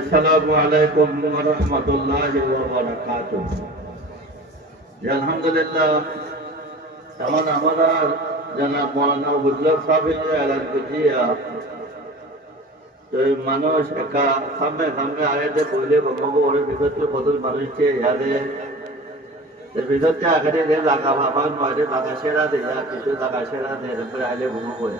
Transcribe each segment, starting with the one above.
আসসালামু আলাইকুম ওয়া রাহমাতুল্লাহি ওয়া বারাকাতুহু। আলহামদুলিল্লাহ, তখন আমরা জনাব মৌলানা বুজলুর সাহেবের এলান বুঝিয়া তো মানুষ একা সামনে সামনে আয়াতে বলে বলবো ওর ভিতরে বদল মানুষকে ইয়াদে ভিতরে আগে যে জায়গা ভাবা নয় জায়গা সেরা দেয়া কিছু জায়গা সেরা দেয় তারপরে আইলে ঘুমো করে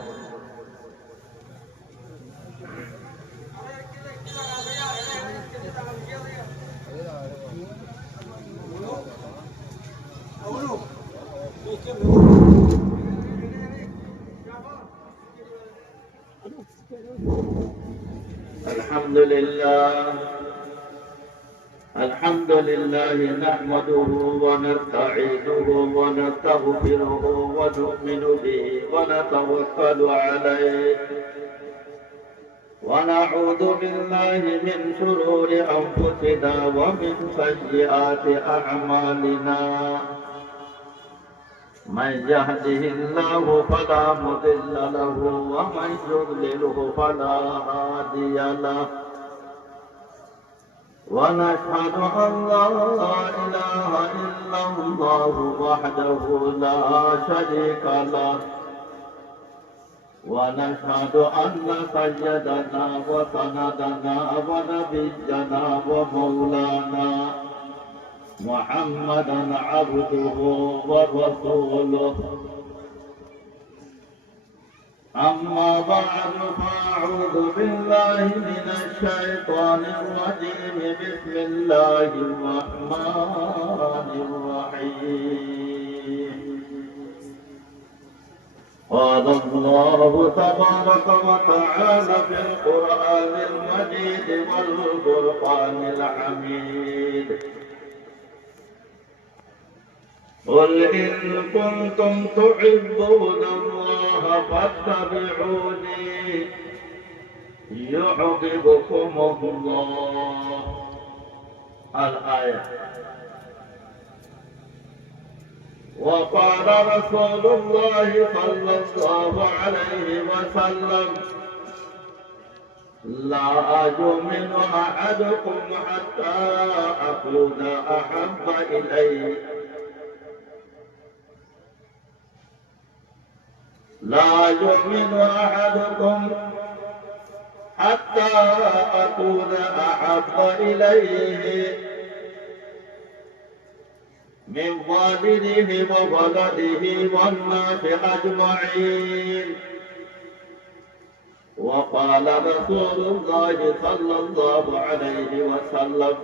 الحمد لله نحمده ونستعينه ونستغفره ونؤمن به ونتوكل عليه ونعوذ بالله من شرور أنفسنا ومن سيئات أعمالنا من يهده الله فلا مضل له ومن يضلله فلا هادي له ونشهد أن لا إله إلا الله وحده لا شريك له ونشهد أن سيدنا وسندنا ونبينا ومولانا محمدا عبده ورسوله أما بعد فأعوذ بالله من الشيطان الرجيم بسم الله الرحمن الرحيم قال الله تبارك وتعالى في القرآن المجيد والفرقان الحميد قل إن كنتم تحبون الله فاتبعوني يحببكم الله. الآية. وقال رسول الله صلى الله عليه وسلم لا يؤمن أحدكم حتى أكون أحب إليه لا يؤمن أحدكم حتى أكون أحب إليه من والده وولده والناس أجمعين. وقال رسول الله صلى الله عليه وسلم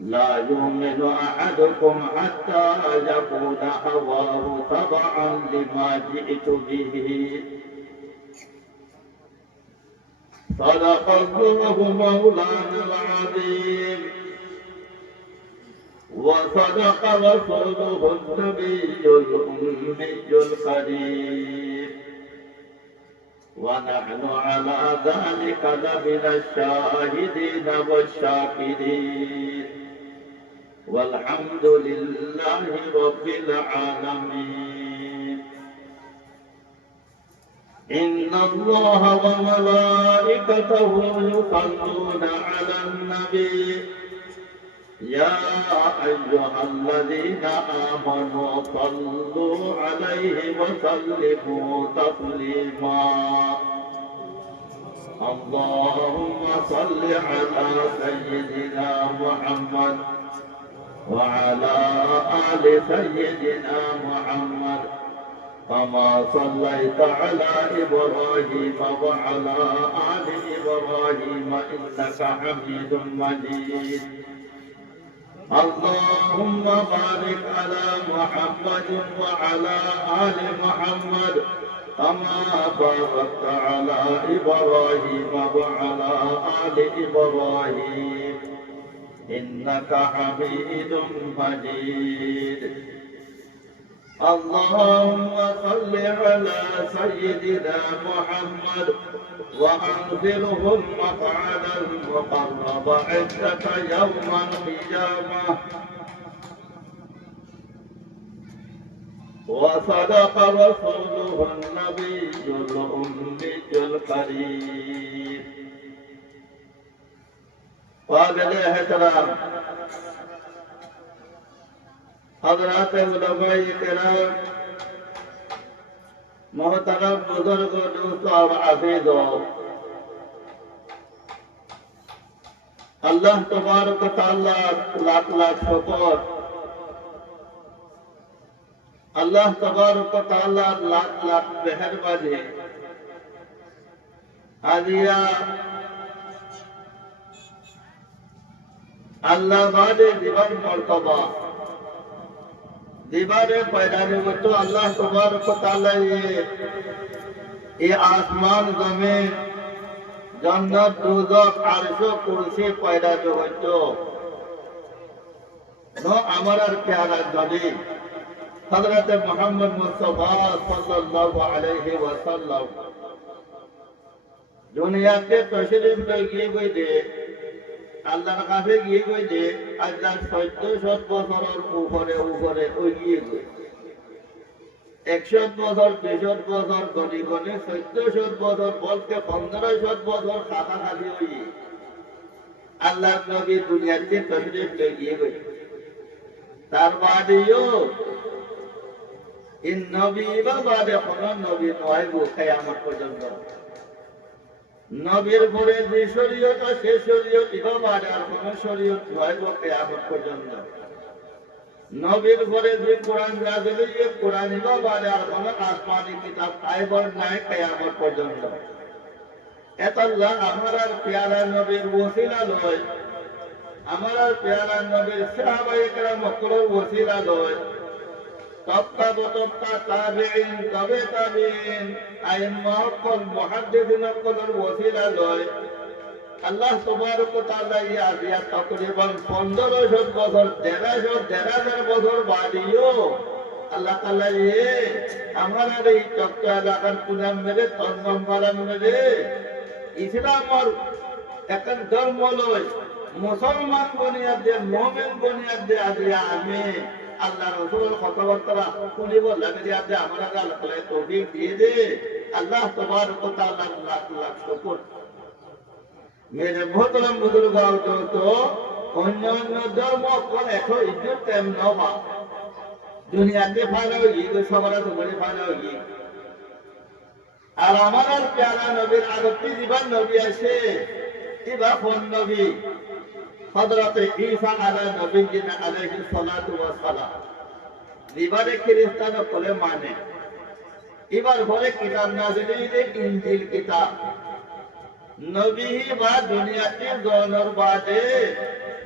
لا يؤمن أحدكم حتى يكون هواه تبعا لما جئت به. صدق الله مولانا العظيم وصدق رسوله النبي الأمي الكريم ونحن على ذلك لمن الشاهدين والشاكرين والحمد لله رب العالمين. إن الله وملائكته يصلون على النبي يا أيها الذين آمنوا صلوا عليه وسلموا تسليما. اللهم صل على سيدنا محمد وعلى آل سيدنا محمد كما صليت على إبراهيم وعلى آل إبراهيم إنك حميد مجيد. اللهم بارك على محمد وعلى آل محمد كما باركت على إبراهيم وعلى آل إبراهيم إنك حميد مجيد. اللهم صل على سيدنا محمد وأنزله المقعد المقرب عندك يوم القيامة. وصدق رسوله النبي الأمي الكريم قابل احترام حضرات علماء کرام محترم بزرگ دوست اور عزیزوں اللہ تبارک و تعالی لاکھ لاکھ شکر اللہ تبارک و تعالی لاکھ لاکھ مہربانی আজিয়া আল্লাহ বাদে জীবন মর্তবা दीवारे पैदा नहीं तो अल्लाह तबारक व तआला ये आसमान जमीन जन्नत दोजख अर्श कुर्सी पैदा जो हतो नो हमारा प्यारा नबी हजरत मोहम्मद मुस्तफा सल्लल्लाहु अलैहि वसल्लम दुनिया के तशरीफ ले गए दे আল্লাহর কাছে গিয়ে কইছে আল্লাহ 1400 বছরের উপরে উপরে ওই গিয়ে কই 100 বছর 200 বছর গনি গনি 1400 বছর বলতে 1500 বছর খাতা খালি হই আল্লাহর নবী দুনিয়াতে তশরিফ ले গিয়ে কই তার বাদেও ইন নবী বা বাদে কোন নবী নয় গো কিয়ামত পর্যন্ত নবীর পরে যে শরীয়ত সে শরীয়ত ইবাদত আর কোন শরীয়ত নয় গো কিয়ামত পর্যন্ত নবীর পরে যে কোরআন নাযিল হইছে কোরআন ইবাদত আর কোন আসমানি কিতাব আইবার নাই কিয়ামত পর্যন্ত এত আল্লাহ আমাদের প্যারা নবীর ওসিলা লয় আমাদের প্যারা নবীর সাহাবায়ে কেরাম মক্কলের ওসিলা লয় তত্তা বতত্তা তাবিঈন তবে তাবিঈন আইম্মা কল মুহাদ্দিসিন কলের ওসিলা লয় আল্লাহ তাবারক ওয়া তাআলা আজিয়া তকরিবান 1500 বছর 15000 বছর বাদিও আল্লাহ তাআলা আমাদের এই চক্র এলাকার পুনাম মেরে তন্নম পালন মেরে ইসলামর এখন ধর্ম লয় মুসলমান বুনিয়াদে মুমিন বুনিয়াদে আজিয়া আমি আল্লাহ রাসূল কথাবার্তা শুনিব লাগে যে আপনি আমরা আল্লাহ তাআলা তৌফিক দিয়ে দে আল্লাহ তাবারক ওয়া তাআলা লাখ লাখ শুকর মেরে মোহতরম বুজুর্গাও তো অন্য অন্য ধর্ম কোন এত ইজ্জত তেম নবা দুনিয়াতে ভালো হই সবার সবাই ভালো হই আর আমাদের প্যারা নবীর আগতি জীবন নবী আছে ইবা কোন নবী হযরত ঈসা আলাইহিস সালাতু ওয়াস সালাম দিবারে খ্রিস্টান বলে মানে এবার বলে কিতাব নাযিল হইছে ইনজিল কিতাব নবী বা দুনিয়াতে জন্মের বাদে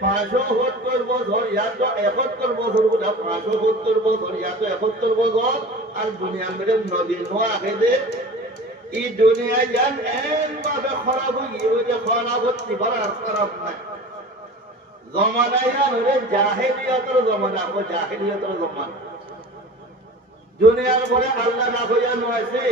570 বছর ইয়া তো 71 বছর গুলা 570 বছর ইয়া তো 71 বছর আর দুনিয়া মেরে নবী নো আগে দে এই দুনিয়া জান এন ভাবে খারাপ হয়ে গিয়ে খারাপ হচ্ছে বড় খারাপ না जमाना या मेरे जाहिलियतर जमाना को जाहिलियतर जमाना दुनियार बोले अल्लाह ना होया नोसे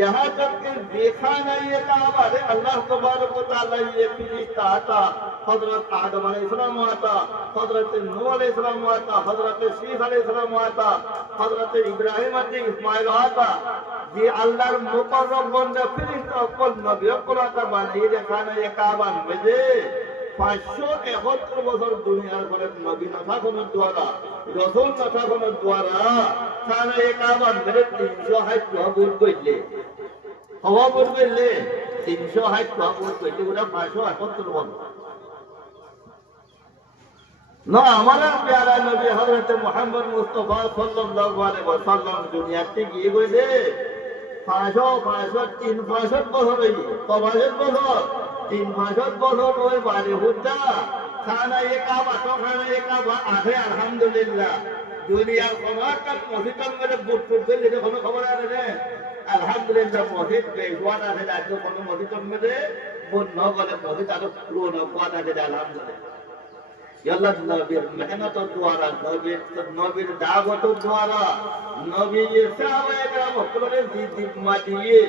यहाँ तक कि देखा नहीं ये काबा है अल्लाह तबारक व तआला ये फरिश्ता आता हजरत आदम अलैहिस्सलाम आता हजरत नूह अलैहिस्सलाम आता हजरत शीस अलैहिस्सलाम आता हजरत इब्राहिम आते इस्माइल आता যে আল্লাহর মুকররম বন্দা ফেরেশতা কল নবী কল আতা বানিয়ে দেখা না ये काबा में 571 বছর দুনিয়ার পরে নবী না থাকানোর দ্বারা রাসূল না থাকানোর দ্বারা খানা একাবার মেরে 360 বুট কইলে হওয়া বুট কইলে 360 বুট কইলে ওটা 571 বছর না আমাদের প্যারা নবী হযরত মুহাম্মদ মুস্তাফা সাল্লাল্লাহু আলাইহি ওয়াসাল্লাম দুনিয়াতে গিয়ে গইলে 563 বছর হই কবাজের বছর 3 বছর ওই বাড়ি হুদ্দা খানা একাবা তো খানা একাবা আছে আলহামদুলিল্লাহ দুনিয়ার সমাজকাল মসজিদ মেরে বুট ফুট করে কোনো খবর আছে আলহামদুলিল্লাহ মসজিদ বেজওয়ান আছে যাতে কোনো মসজিদ মেরে বুট ন গলে মসজিদ আরো পুরো ন কোয়াত আছে আলহামদুলিল্লাহ আল্লাহ নবীর মেহনত দ্বারা নবীর দাওয়াত দ্বারা নবীর সাহাবায়ে কেরাম সকলের জিম্মা দিয়ে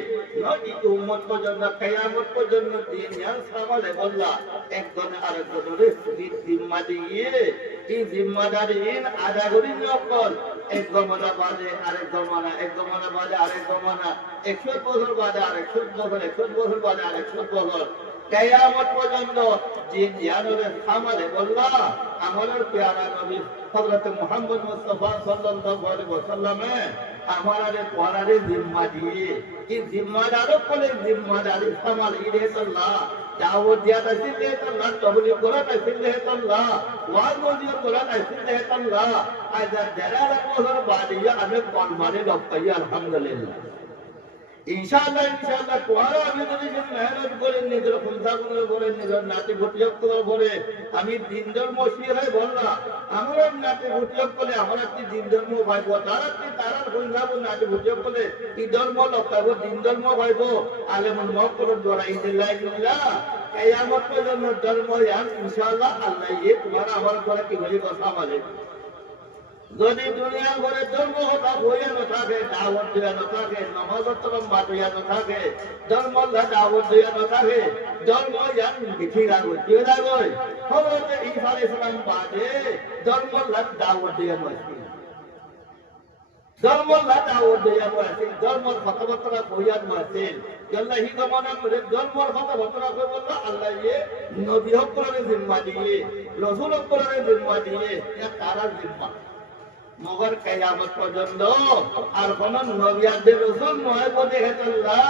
নবী উম্মত পর্যন্ত কিয়ামত পর্যন্ত দিন সামালে বললা একজন আরেকজনের জিম্মা দিয়ে এই জিম্মাদারি আদা করি যখন এক জমানা বাদে আরেক জমানা এক জমানা বাদে আরেক জমানা 100 বছর বাদে আরেক 100 বছর 100 বছর বাদে আরেক 100 বছর কিয়ামত পর্যন্ত জিন জানোরের সামনে বললা আমাদের প্যারা নবী হযরত মুহাম্মদ মুস্তাফা সাল্লাল্লাহু আলাইহি ওয়াসাল্লামে আমারে পরারে জিম্মা দিয়ে কি জিম্মাদারও কোলে জিম্মাদারি সামাল ইরে আল্লাহ দাওয়াত দিয়া তাসিলে আল্লাহ তবলিগ করা তাসিলে আল্লাহ ওয়াজ নজির করা তাসিলে আল্লাহ আজা জালাল বহর বাদিয়া আমি কলমারে লক্কাই আলহামদুলিল্লাহ ইনশাআল্লাহ ইনশাআল্লাহ তোরা আমি যদি মেহনত করে নিজের খুলসাগুলো করে নিজের নাতি ভুটিয়ক করে আমি দিন ধর্ম শিখাই বললাম আমরা নাতি ভুটিয়ক করে আমরা কি দিন ধর্ম ভাইব তারা খুলসাবো নাতি ভুটিয়ক করে কি ধর্ম লক্কাবো দিন ধর্ম ভাইব আলেমুল মহকর দ্বারা ইল্লাহ কিয়ামত পর্যন্ত ধর্ম ইনশাআল্লাহ আল্লাহ তোমরা আমার করে কি বলি কথা বলে যদি দুনিয়া ভরে ধর্ম হতা হইয়ানো থাকে দাওয়াত দিয়ানো থাকে নামাজ তরম্বা দিয়ানো থাকে ধর্ম দাওয়াত দিয়ানো থাকে ধর্ম ইয়ান বিঠিরা হইতে লাগই হযরত ঈসা আলাইহিস সালাম বাদে ধর্ম দাওয়াত দিয়ানো আছে ধর্ম দাওয়াত দিয়ানো আছে ধর্ম কথাবার্তা হইয়ানো আছে আল্লাহ হি জমানা করে ধর্ম কথাবার্তা কই বলল আল্লাহ নবী হকরে জিম্মা দিয়ে রাসূল হকরে জিম্মা দিয়ে তারা জিম্মা মগর কিয়ামত পর্যন্ত আর কোন নবী আর রাসূল নয় বলে আল্লাহ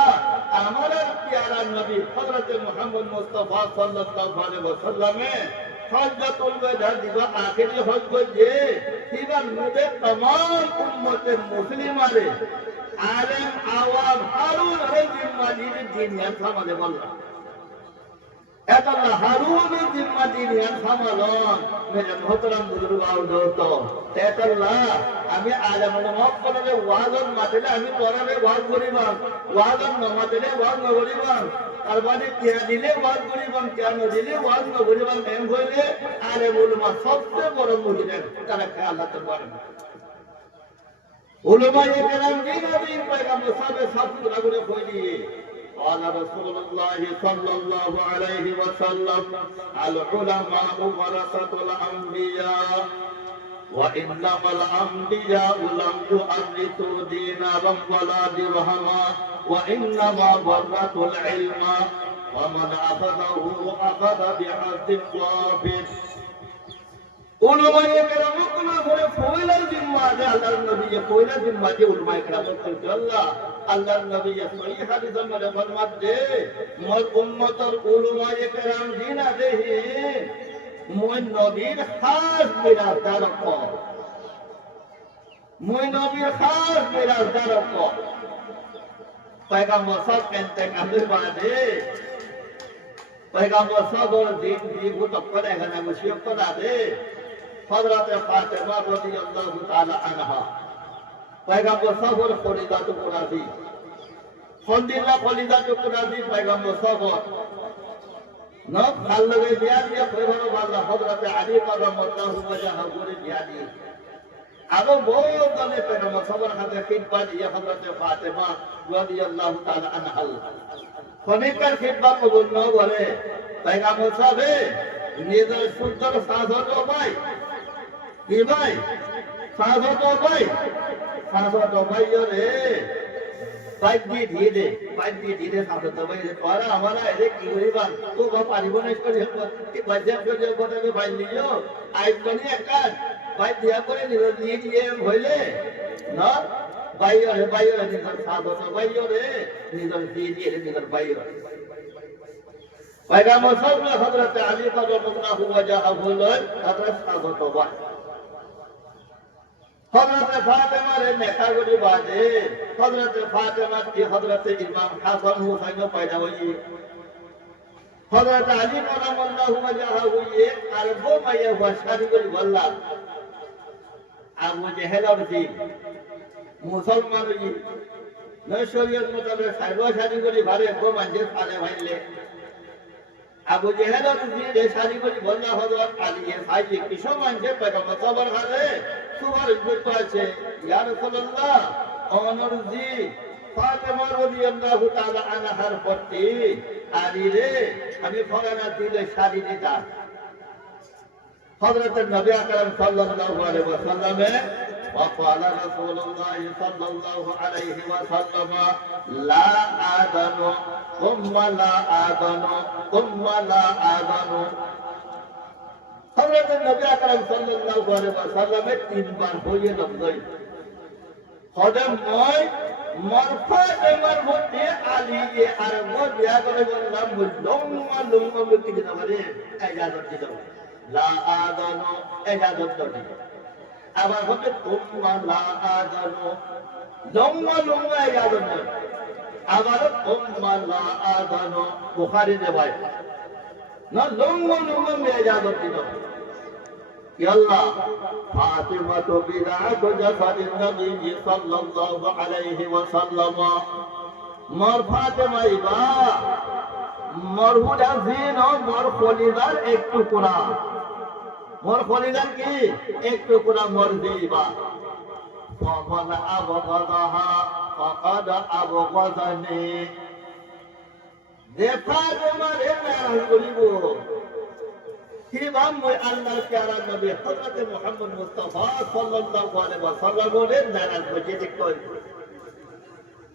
আমাদের প্যারা নবী হযরত মুহাম্মদ মুস্তাফা সাল্লাল্লাহু আলাইহি ওয়াসাল্লামে হজ্জাতুল ওয়াদা দিবা আখেরি হজ করছে ইবার নবী तमाम উম্মতে মুসলিমারে আলেম আওয়াম হারুন জিম্মাদির দিনিয়া সামালে বললাম আল্লাহ হারুন জিম্মাদির সামালন মেরে মোহতরম বুজুর্গ আর দোস্ত আল্লাহ আমি আলেমুল হক করে ওয়াজন মাতলে আমি তোরারে ওয়াজ করিবাম ওয়াজন ন মাতলে ওয়াজ ন করিবাম আর বাদে কিয়া দিলে ওয়াজ করিবাম কিয়া ন দিলে ওয়াজ ন করিবাম এম হইলে আলেমুল মা সবচেয়ে বড় মুজিদ তারা আল্লাহ তো বলেন উলামায়ে কেরাম দিন নবী পয়গম্বর সাহাবে করে কই দিয়ে قال رسول الله صلى الله عليه وسلم العلماء ورثة الأنبياء وإنما الأنبياء لم يورثوا دينارا ولا درهما وإنما ورثوا العلم ومن أخذه أخذ بحظ وافر উলামায়ে কেরাম কোন করে ফয়লার জিম্মা দে আল্লাহর নবী ফয়লার জিম্মা দে উলামায়ে কেরাম বলতে আল্লাহ আল্লাহর নবী সহিহ হাদিসের মধ্যে ফরমাত দে মোর উম্মতের উলামায়ে কেরাম দিনা দেহি মই নবীর খাস মিরাসদার কো মই নবীর খাস মিরাসদার কো পয়গম্বর সব ইন্তেকালের বাদে পয়গম্বর সব দিন জীবত করে এখানে মুশিয়ত করা দে হযরত ফাতেমা রাদিয়াল্লাহু তাআলা আনহা পয়গম্বর সবর খলিদাতু কুরাজি ফন্দিল্লাহ খলিদাতু কুরাজি পয়গম্বর সবর নব ভাল লাগে বিয়া দিয়া পয়গম্বর আল্লাহ হযরত আলী রাদিয়াল্লাহু ওয়াজাহু করে বিয়া দিয়ে আরো বহু দলে পয়গম্বর সবর হাতে খিদমত দিয়ে হযরত ফাতেমা রাদিয়াল্লাহু তাআলা আনহা খনিকার খিদমত কবুল ন করে পয়গম্বর সাহেব নিজের সুন্দর সাধত ভাই কি ভাই সাধত ভাই রে বাইক দিয়ে ধীরে সাধত ভাই তোরা আমরা এরে কি করিবান তো বা পারিব না করে কি বাজার করে গোটাকে ভাই লিও আইকনি একা ভাই দিয়া করে নিয়ে হইলে না বাইরে নিজের সাধত বাইরে নিজের দিয়ে নিজের বাইরে পয়গম্বর সাল্লাল্লাহু হযরত আলী রাদিয়াল্লাহু ওয়াজাহু লয় হযরত সাধত ভাই হযরত ফাতেমা রে নেকা গরি বাজে হযরত ফাতেমা কি হযরত ইমাম হাসান হুসাইন পয়দা হই হযরত আলী রাদিয়াল্লাহু ওয়াজাহু আর গো মাইয়া ওয়াশারি গরি বললা আবু জেহেল আর কি মুসলমান হই নয় শরীয়ত মোতাবেক সাইবা শাদি গরি ভারে গো মানজে সালে ভাইলে আবু জেহেল আর কি শাদি গরি বললা হযরত আলী সাইয়ে কিসো মানজে পয়গম্বর সবার ঘরে সুবার ইজ্জত আছে ইয়া রাসূলুল্লাহ আমার জি ফাতেমা রাদিয়াল্লাহু তাআলা আনহার প্রতি আলী রে আমি ফরানা দিলে শাদি দিতাম হযরত নবী আকরাম সাল্লাল্লাহু আলাইহি ওয়াসাল্লামে وقال رسول الله صلى الله عليه وسلم لا آذن ثم لا آذن ثم لا آذن حضرت নবী আকরাম সাল্লাল্লাহু আলাইহি ওয়াসাল্লামের তিনবার হয়ে লফজ খদম মই মরফা এমার মধ্যে আলিয়ে আর মদিয়া করে বললাম লম্মা লম্মা মধ্যে কি করে ইজাজত দিল লা আযানু ইজাজত দিল আবার হতে তুম্মা লা আযানু লম্মা লম্মা ইজাজত দিল আবার তুম্মা লা আযানু বুখারী রিওয়ায়াত না লম্মা লম্মা ইজাজত দিল يا الله فاطمة بنت جسد النبي صلى الله عليه وسلم مر فاطمة إبا مرهودا زين مر خليدار एक टुकड़ा مر خليدار की एक टुकड़ा मर दीबा فمن أبغضها فقد أبغضني যে ফাতেমা রে নারাজ করিব হিবাম মই আল্লাহর প্যারা নবী হযরত মুহাম্মদ মুস্তাফা সাল্লাল্লাহু আলাইহি ওয়াসাল্লামের নারাজ হয়ে কই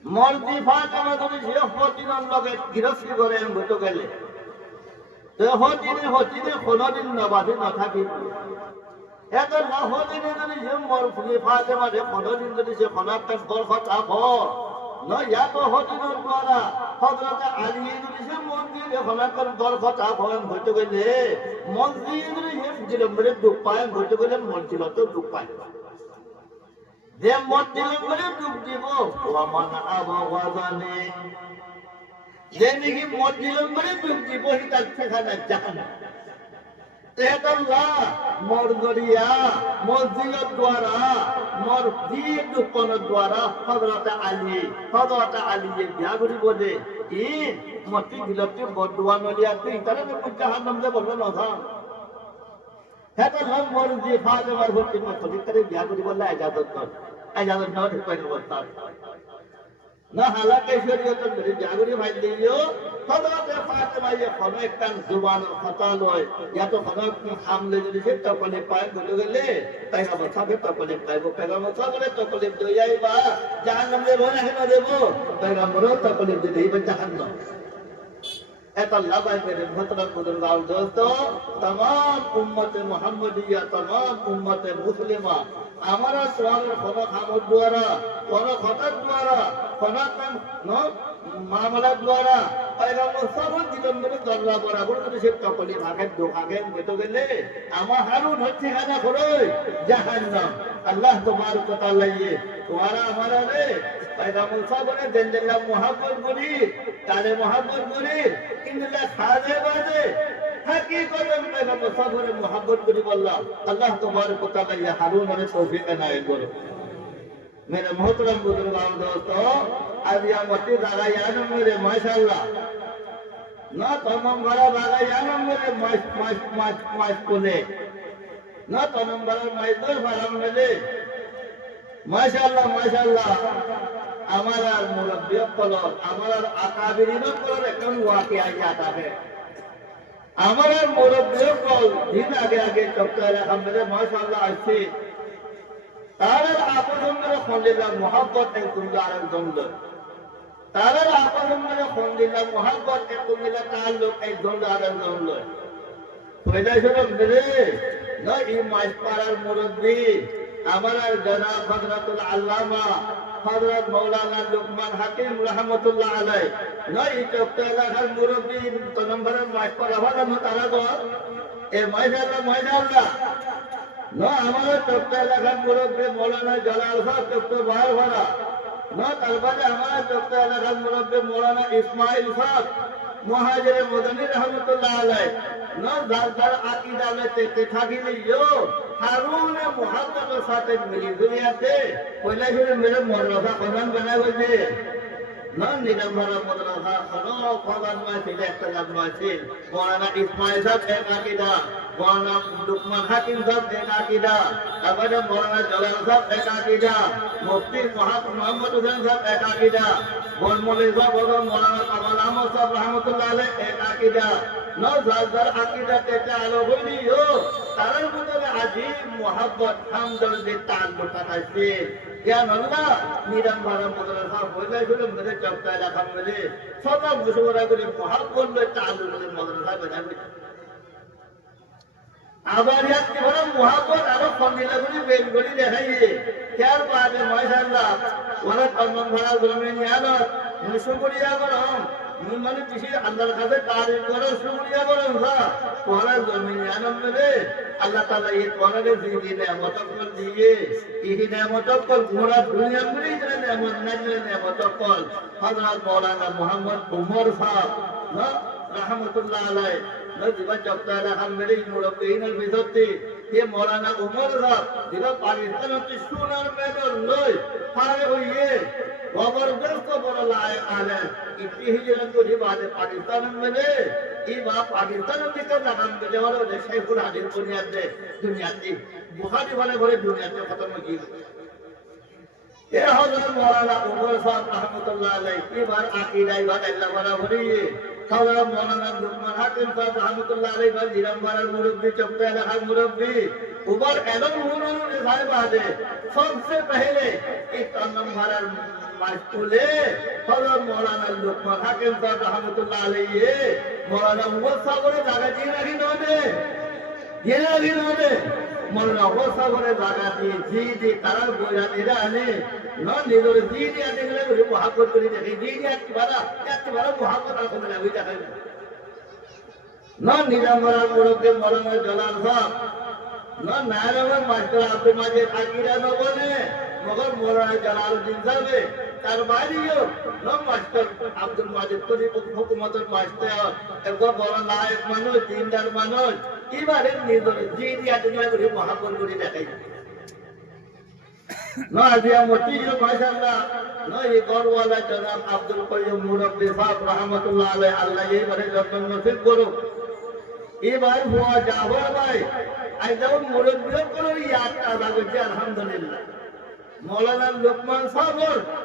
মর্দি ফাতেমা তুমি যে হতিনের লগে গিরস্তি করে হইতো গেলে তো হতিনে কোনদিন নবাদি না থাকিব এত না হতিনে যদি যে মর্দি ফাতেমা রে কোনদিন যদি সে কোনাতে বরকত আফর না ইয়া তো হতিনের দ্বারা হযরত আলী যদি সে মন্দিরে কোনাতে বরকত আফর হইতো গেলে মসজিদে জিলমরে দুঃখ পায় হইতো গেলে মসজিদ তো দুঃখ পায় যে মসজিদে দুঃখ দিব ওমান আবওয়াজানে যে নাকি মসজিদে দুঃখ দিব হিতাল সেখানে জাহান্নাম তেহাল্লাহ মরদরিয়া মসজিদের দ্বারা মসজিদ কোন দ্বারা হযরত আলী বিয়া করিব যে কি মতি দিলতে বদুয়া নলিয়া তুই তারে জাহান্নাম যে বলল না থা হেতা নাম মরজি ফাতেমার হতে মতি তারে বিয়া করিব লা ইজাজত না ঠিক বলতা না হালাকে শরীয়ত ধরে জাগরি ভাই দিও হযরত ফাতেমা ये কোন একটা জুবান কথা লয় ইয়া তো কোন সামনে যদি সে তকলে পায় বলে গেলে তাই হবে সবে তকলে পাইবো পেগামো সবে তকলে দই আইবা জাহান্নাম রে রোনা হেন দেব পেগামো তকলে দিই জাহান্নাম এত আল্লাহ ভাই মেরে মোহতরম বুজুর্গান দোস্ত तमाम উম্মতে মুহাম্মদিয়া तमाम উম্মতে মুসলিমা हमारा स्वाल कोन खामोद द्वारा कोन खतत द्वारा कोन मामला द्वारा पैगम्बर सब दिलंबरे दल्ला बराबर যদি সে তকলি ভাগে দোকাগে বেতো গেলে আমা হারুন হচ্ছে খানা করই জাহান্নাম আল্লাহ তোমারক ওয়া তাআলা তোমারা আমারা রে पैगम्बर सब ने দিল্লাহ मोहब्बत করি তারে मोहब्बत করি ইন্নাল্লাহ খাজে বাজে हकीकतन पैगम्बर सबरे मोहब्बत करी बल्ला अल्लाह तबारक व तआला ये हारून ने तौफीक इनायत करो मेरे मोहतरम बुजुर्गान दोस्तों आज या मती दागा यानो मेरे माशाअल्लाह ना तमाम बड़ा दागा यानो मेरे माश कोले ना तमाम बड़ा माइदर फराम मिले माशाअल्लाह हमारा मुरब्बी कलर हमारा अकाबिरीन कलर एकदम वाकया जाता है हमारा मुरब्बी कल दिन आगे चौकारे हमरे माशाअल्लाह अच्छे तारर आपन में खंडिला मोहब्बत एक गुंजारन दंड तारर आपन में खंडिला मोहब्बत एक गुंजिला ताल्लुक एक गुंजारन दंड पहले से मेरे न ई माइपारार मुरब्बी हमारा जनाब हजरतुल अल्लामा हजरत मौलाना लुकमान हकीम रहमतुल्लाह अलैह नई चौकला हर मुरब्बी तो नंबर माइपर हवाला न तारा को ए माशाअल्लाह न हमारा चौकला हर मुरब्बी मौलाना जलाल साहब चौक बाहर भरा न तलबाजे हमारा चौकला हर मुरब्बी मौलाना इस्माइल साहब मुहाजिर मदनी रहमतुल्लाह अलैह न दार अकीदा में ते थाकी लियो हारून मोहब्बत के साथ मिली दुनिया से पहले से मेरे मौलाना खजान बना हुए न निरंबर मौलाना खनो खजान में से एक खजान से मौलाना इस्माइल साहब एक अकीदा मौलाना लुकमान हकीम साहब एक अकीदा अबद मौलाना जलाल साहब एक अकीदा मुफ्ती मोहम्मद हुसैन साहब एक अकीदा बोलमौली साहब और मौलाना कमाल अहमद साहब रहमतुल्लाह अलैह एक अकीदा न जाकर अकीदा के चालो बोलियो तारण बुतले अजीब মোহাব্বত হামদর্দের তাল্লুকাত আছে জ্ঞান আল্লাহ নিরাম্বর মাদ্রাসা হইলে শুনে মেরে চপ্তায় রাখাম মেরে সদা মুসবরা করে মোহাব্বত লয় তাল্লুকের মাদ্রাসা বানাবে আবার ইয়াকে বড় মোহাব্বত আরো ফন্দিলা করে বের করে দেখাইয়ে কেয়ার বাদে মাশাআল্লাহ ওরা তন্মন ভরা জমিন ইয়ালত মুসবরিয়া করম মানে কিছু আল্লাহর কাছে তারিফ করে শুকরিয়া করম না ওরা জমিন ইয়ালত মেরে আল্লাহ তাআলা এই কোরআনে দিয়ে নেয়ামত কল দিয়ে এই নেয়ামত কল পুরা দুনিয়া করে এই নেয়ামত না দিলে নেয়ামত কল হযরত মাওলানা মুহাম্মদ উমর সাহেব না রাহমাতুল্লাহ আলাইহি নজিবা জব্দারা খান মেরে মুরব্বিনের ভিতরতে ये मौलाना उमर साहब दिला पाकिस्तान की सोनार मेडल लय पारे हुए जबरदस्त बड़ा लाए आले इतनी ही जन को ही बात है पाकिस्तान में ने ये बात पाकिस्तान में कर लगाम के जवान हो शेखुल हदीस दुनिया की बुखारी वाले बड़े दुनिया से खत्म हो गई ये हजरत मौलाना उमर साहब रहमतुल्लाह अलैहि ये बार अकीदा बात अल्लाह वाला भरी हजरत मौलाना लुकमान हाकिम साहब रहमतुल्लाह अलैहि बार जिरमबार मुरब्बी चप्पे लखा मुरब्बी ऊपर एलम उन्होंने साहिब आदे सबसे पहले इस तन्नम भारत मास्टूले हजरत मौलाना लुकमान हाकिम साहब रहमतुल्लाह अलैहि मौलाना उमर साहब ने जागा जी रखी नोने मौलाना उमर साहब ने जागा जी तारा बोया तेरा आने ना निदर जी आने के लिए मोहब्बत करी देखी जी की बारा मोहब्बत आपको मिला हुई जाए ना निजामरा मुरब्बी मौलाना जलाल साहब ना नायरवर मास्टर आपके माजे आकीदा न बने मगर मौलाना जलालुद्दीन साहब तरबारियो ना मास्टर अब्दुल माजिद तरी हुकूमतर मास्टर एक बड़ा लायक मानुष दीनदार मानुष इबारे निदर जी आने के लिए मोहब्बत करी देखाई ना अजिया मोती जो माशाअल्लाह ना ये गौर वाला जनाब अब्दुल कय्यूम मुरब्बी साहब रहमतुल्लाह अलैहि अल्लाह ये बड़े जन्नत नसीब करो ये बार हुआ जावर भाई आज जब मुरब्बियों को याद ताज़ा करते अल्हम्दुलिल्लाह मौलाना लुकमान साहब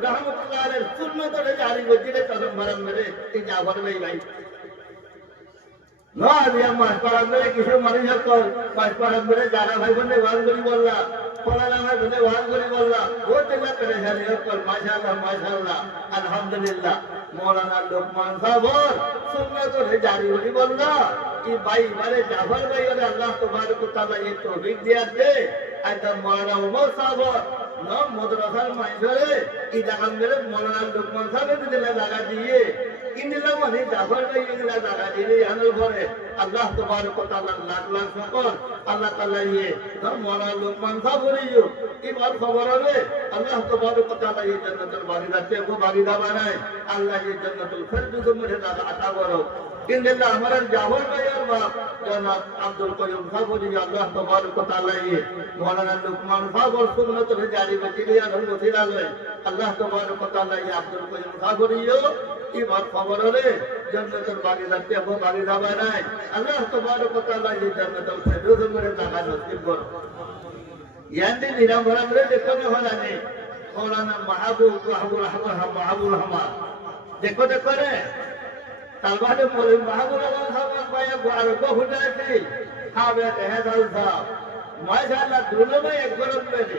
रहमतुल्लाह अलैहि सुन्नत और जारी वजीरे कदम भरम मेरे ये जावर भाई ना अजिया मास्टर मेरे किसी मरीज को मास्टर मेरे जाना भाई बने वाल गरी बोलला मौलाना भाई बने वाल गरी बोलला वो तेरा परेशानी है पर माशाअल्लाह अल्हम्दुलिल्लाह मौलाना लुकमान साहब सुन्नत और जारी वजी बोलला कि भाई मारे जाफर भाई और अल्लाह तबारक व तआला ये तौफीक दिया दे आज मौलाना उमर साहब ना मदरसार माइशरे ई जगह मेरे मौलाना लुकमान साहब ने दिला लगा दिए इनला माने जाफर भाई इनला लगा दिए यानल भरे अल्लाह तबारक व तआला लाख लाख शुक्र अल्लाह ताला ये ना मौलाना लुकमान साहब रहियो ई बात खबर है अल्लाह तबारक व तआला ये जन्नतुल बागीदा से वो बागीदा बनाए अल्लाह ये जन्नतुल फिरदौस में अता करो इनला हमारा जाफर भाई और बाप जनाब अब्दुल कय्यूम साहब जी अल्लाह तबारक व तआला ये मौलाना लुकमान साहब और सुन्नत और जारी वजीरिया और वसीला ले अल्लाह तबारक व तआला ये अब्दुल कय्यूम साहब रहियो ई बात खबर है जन्नतुल बागीदा से वो बागीदा बनाए अल्लाह तबारक व तआला ये जन्नतुल फिरदौस में जगह नसीब करो यानी निराम भरा मेरे देखो ने होला ने मौलाना महबूब रहमान देखो रे तालबादे मोले महबूब साहब पाया बारो को हुदाती हाबे कहदल साहब माशाअल्लाह दोनों में एक गरम में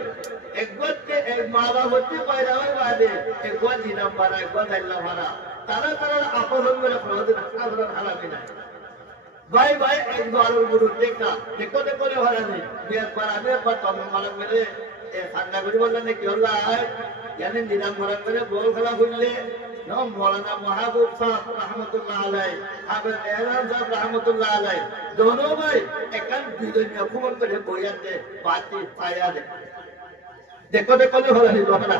एक गोद के एक माला होती पैरावे बादे एक गोद निराम भरा एक गोद अल्लाह भरा तारा आपस में खरोद खासर खाला बिना भाई एक बार गुरु देखो ने भरा ने एक बार आने पर तम मालूम मेरे ए संगा गुरु बोलने ने क्यों ला है यानी निराम भरा मेरे बोल खला खुले ना मौलाना महबूब साहब रहमतुल्लाह अलैहि हाबे एहरान साहब रहमतुल्लाह अलैहि दोनों भाई एकन दुनिया खून करे बोया दे बाती पाया दे देखो ने भरा ने दोहरा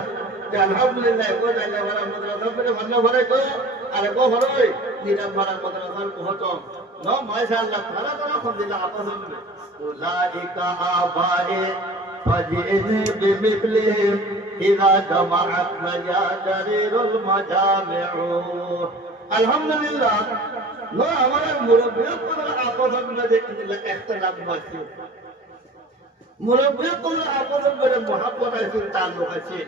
अल्हम्दुलिल्लाह को अल्लाह वाला मदरसा में भरना भरे तो अरे को भरोई निराम भरा मदरसा पहुंचो ना माशाअल्लाह तारा अल्हम्दुलिल्लाह आपस में उलाइका आबाए फजिन बिमिथलिहिम इज़ा जमअत मजादिरुल मजामिउ अल्हम्दुलिल्लाह ना हमारा मुरब्बियों को आपस में देखने इख्तिलाफ मौजूद मुरब्बियों को आपस में मोहब्बत है ताल्लुक है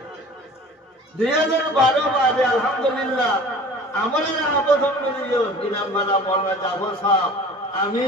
2012 बादे अल्हम्दुलिल्लाह हमारे आपस में जो निजाम वाला मौलाना जाफर साहब আমি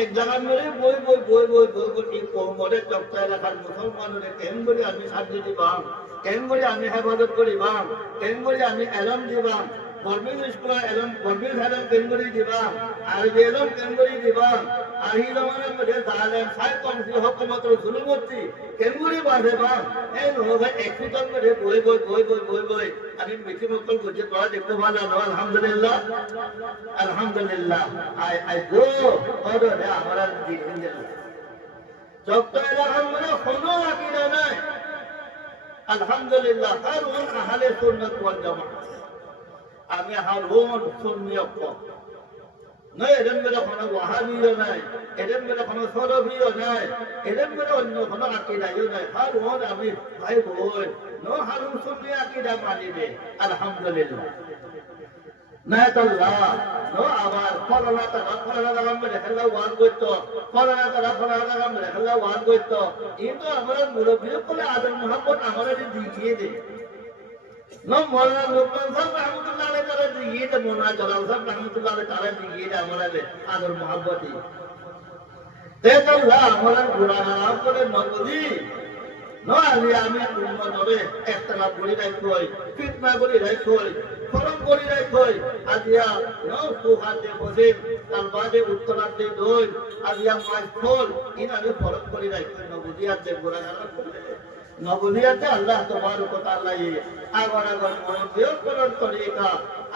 এক জায়গায় মেরে বই বই বই বই বই বই এই কোমরে চক্কা এলাকার মুসলমানরে কেন করে আমি সাহায্য দিবাম, কেন করে আমি হেফাজত করিবাম, কেন করে আমি এলম দিবাম, গর্বিত স্কুল এলম গর্বিত এলম কেন করে দিবাম, আর এলম কেন করে দিবাম, আর এই জমানার মধ্যে জালেম সাহেব কমসি হকুমত জুলুমতি কেন করে বাঁধেবাম, এই নহবে একটুটার মধ্যে বই বই বই বই বই বই আমি মিটি মতন করছি তোরা দেখতে ভালো আলহামদুলিল্লাহ আলহামদুলিল্লাহ আই আই গো ওরে আমরা দিন দিন চক্কা এলাকার মধ্যে কোনো আকিদা নাই আলহামদুলিল্লাহ হারুন আহলে সুন্নাত ওয়াল জামাত আমি হারুন সুন্নিয়ত নয় এদের মেরে কোনো ওয়াহাবিও নাই এদের মেরে কোনো সরফিও নাই এদের মেরে অন্য কোনো আকিদাইও নাই হারুন আমি ভাই বোন নো হারুন সুন্নি আকিদা মানিবে আলহামদুলিল্লাহ নায়াতুল্লাহ নো আবার ফলানা লাগাম মেরে খেলা ওয়ান করতো ফলানা লাগাম মেরে খেলা ওয়ান করতো কিন্তু আমরা মুরব্বী বলে আদর মোহাম্মদ আমরা দেখিয়ে দেয় নো মৌলানা লোকমান সাহেব রহমতুল্লাহ আলাইহি তারা দেখিয়ে দেয় মৌলানা জালাল সাহেব রহমতুল্লাহ আলাইহি তারা দেখিয়ে দেয় আমরা আদর মোহাম্মতি তেতুল্লাহ আমরা গুনাহ করে নবজি নো আমি উম্মত হবে ইখতিলাফ করি রাখই ফিতনা করি রাখই ফরম করি রাখই আজিয়া নো সুহাতে বসে তালবাদে উত্তরাতে দই আজিয়া মাছ ফল ইনারে ফরম করি রাখই নবজিয়াতে গুনাহ করে নবজিয়াতে আল্লাহ তাবারক ওয়া তাআলা আবার মুরব্বিয়ত করার তরিকা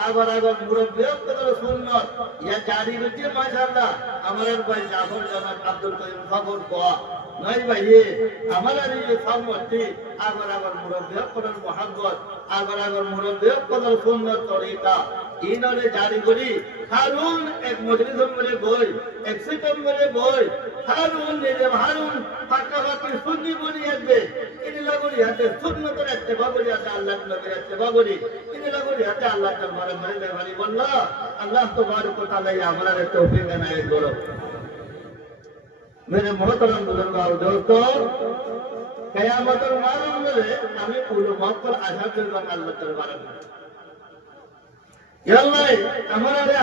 আবার মুরব্বিয়ত করার সুন্নাত ইয়া জারি রয়েছে মাশাআল্লাহ আমাদের ভাই জাফর জনাব আব্দুল করিম খবর কোয়া নাই ভাই আমাদের এই সম্মতি আবার মুরব্বিয়ত করার মোহাব্বত আবার মুরব্বিয়ত করার সুন্নাত তরিকা ইনরে জারি করি হারুন এক মজলিসের মধ্যে বই এক সিটম মধ্যে বই হারুন নিজে হারুন পাকাপাকি সুন্নি বনি আসবে ইনি লাগরি হাতে সুন্নতের ইত্তেবা করি আছে আল্লাহর নবীর ইত্তেবা করি ইনি লাগরি হাতে আল্লাহ তাআলা মেহরবানি বললা আল্লাহ তাবারক ওয়া তাআলা আমাদের তৌফিক এনায়েত করো मेरे मोहतरम बुजुर्गों और दोस्तों क़यामतुल मालूम में हमें पूरे मौत पर आज़ाद करना अल्लाह दरबार में या अल्लाह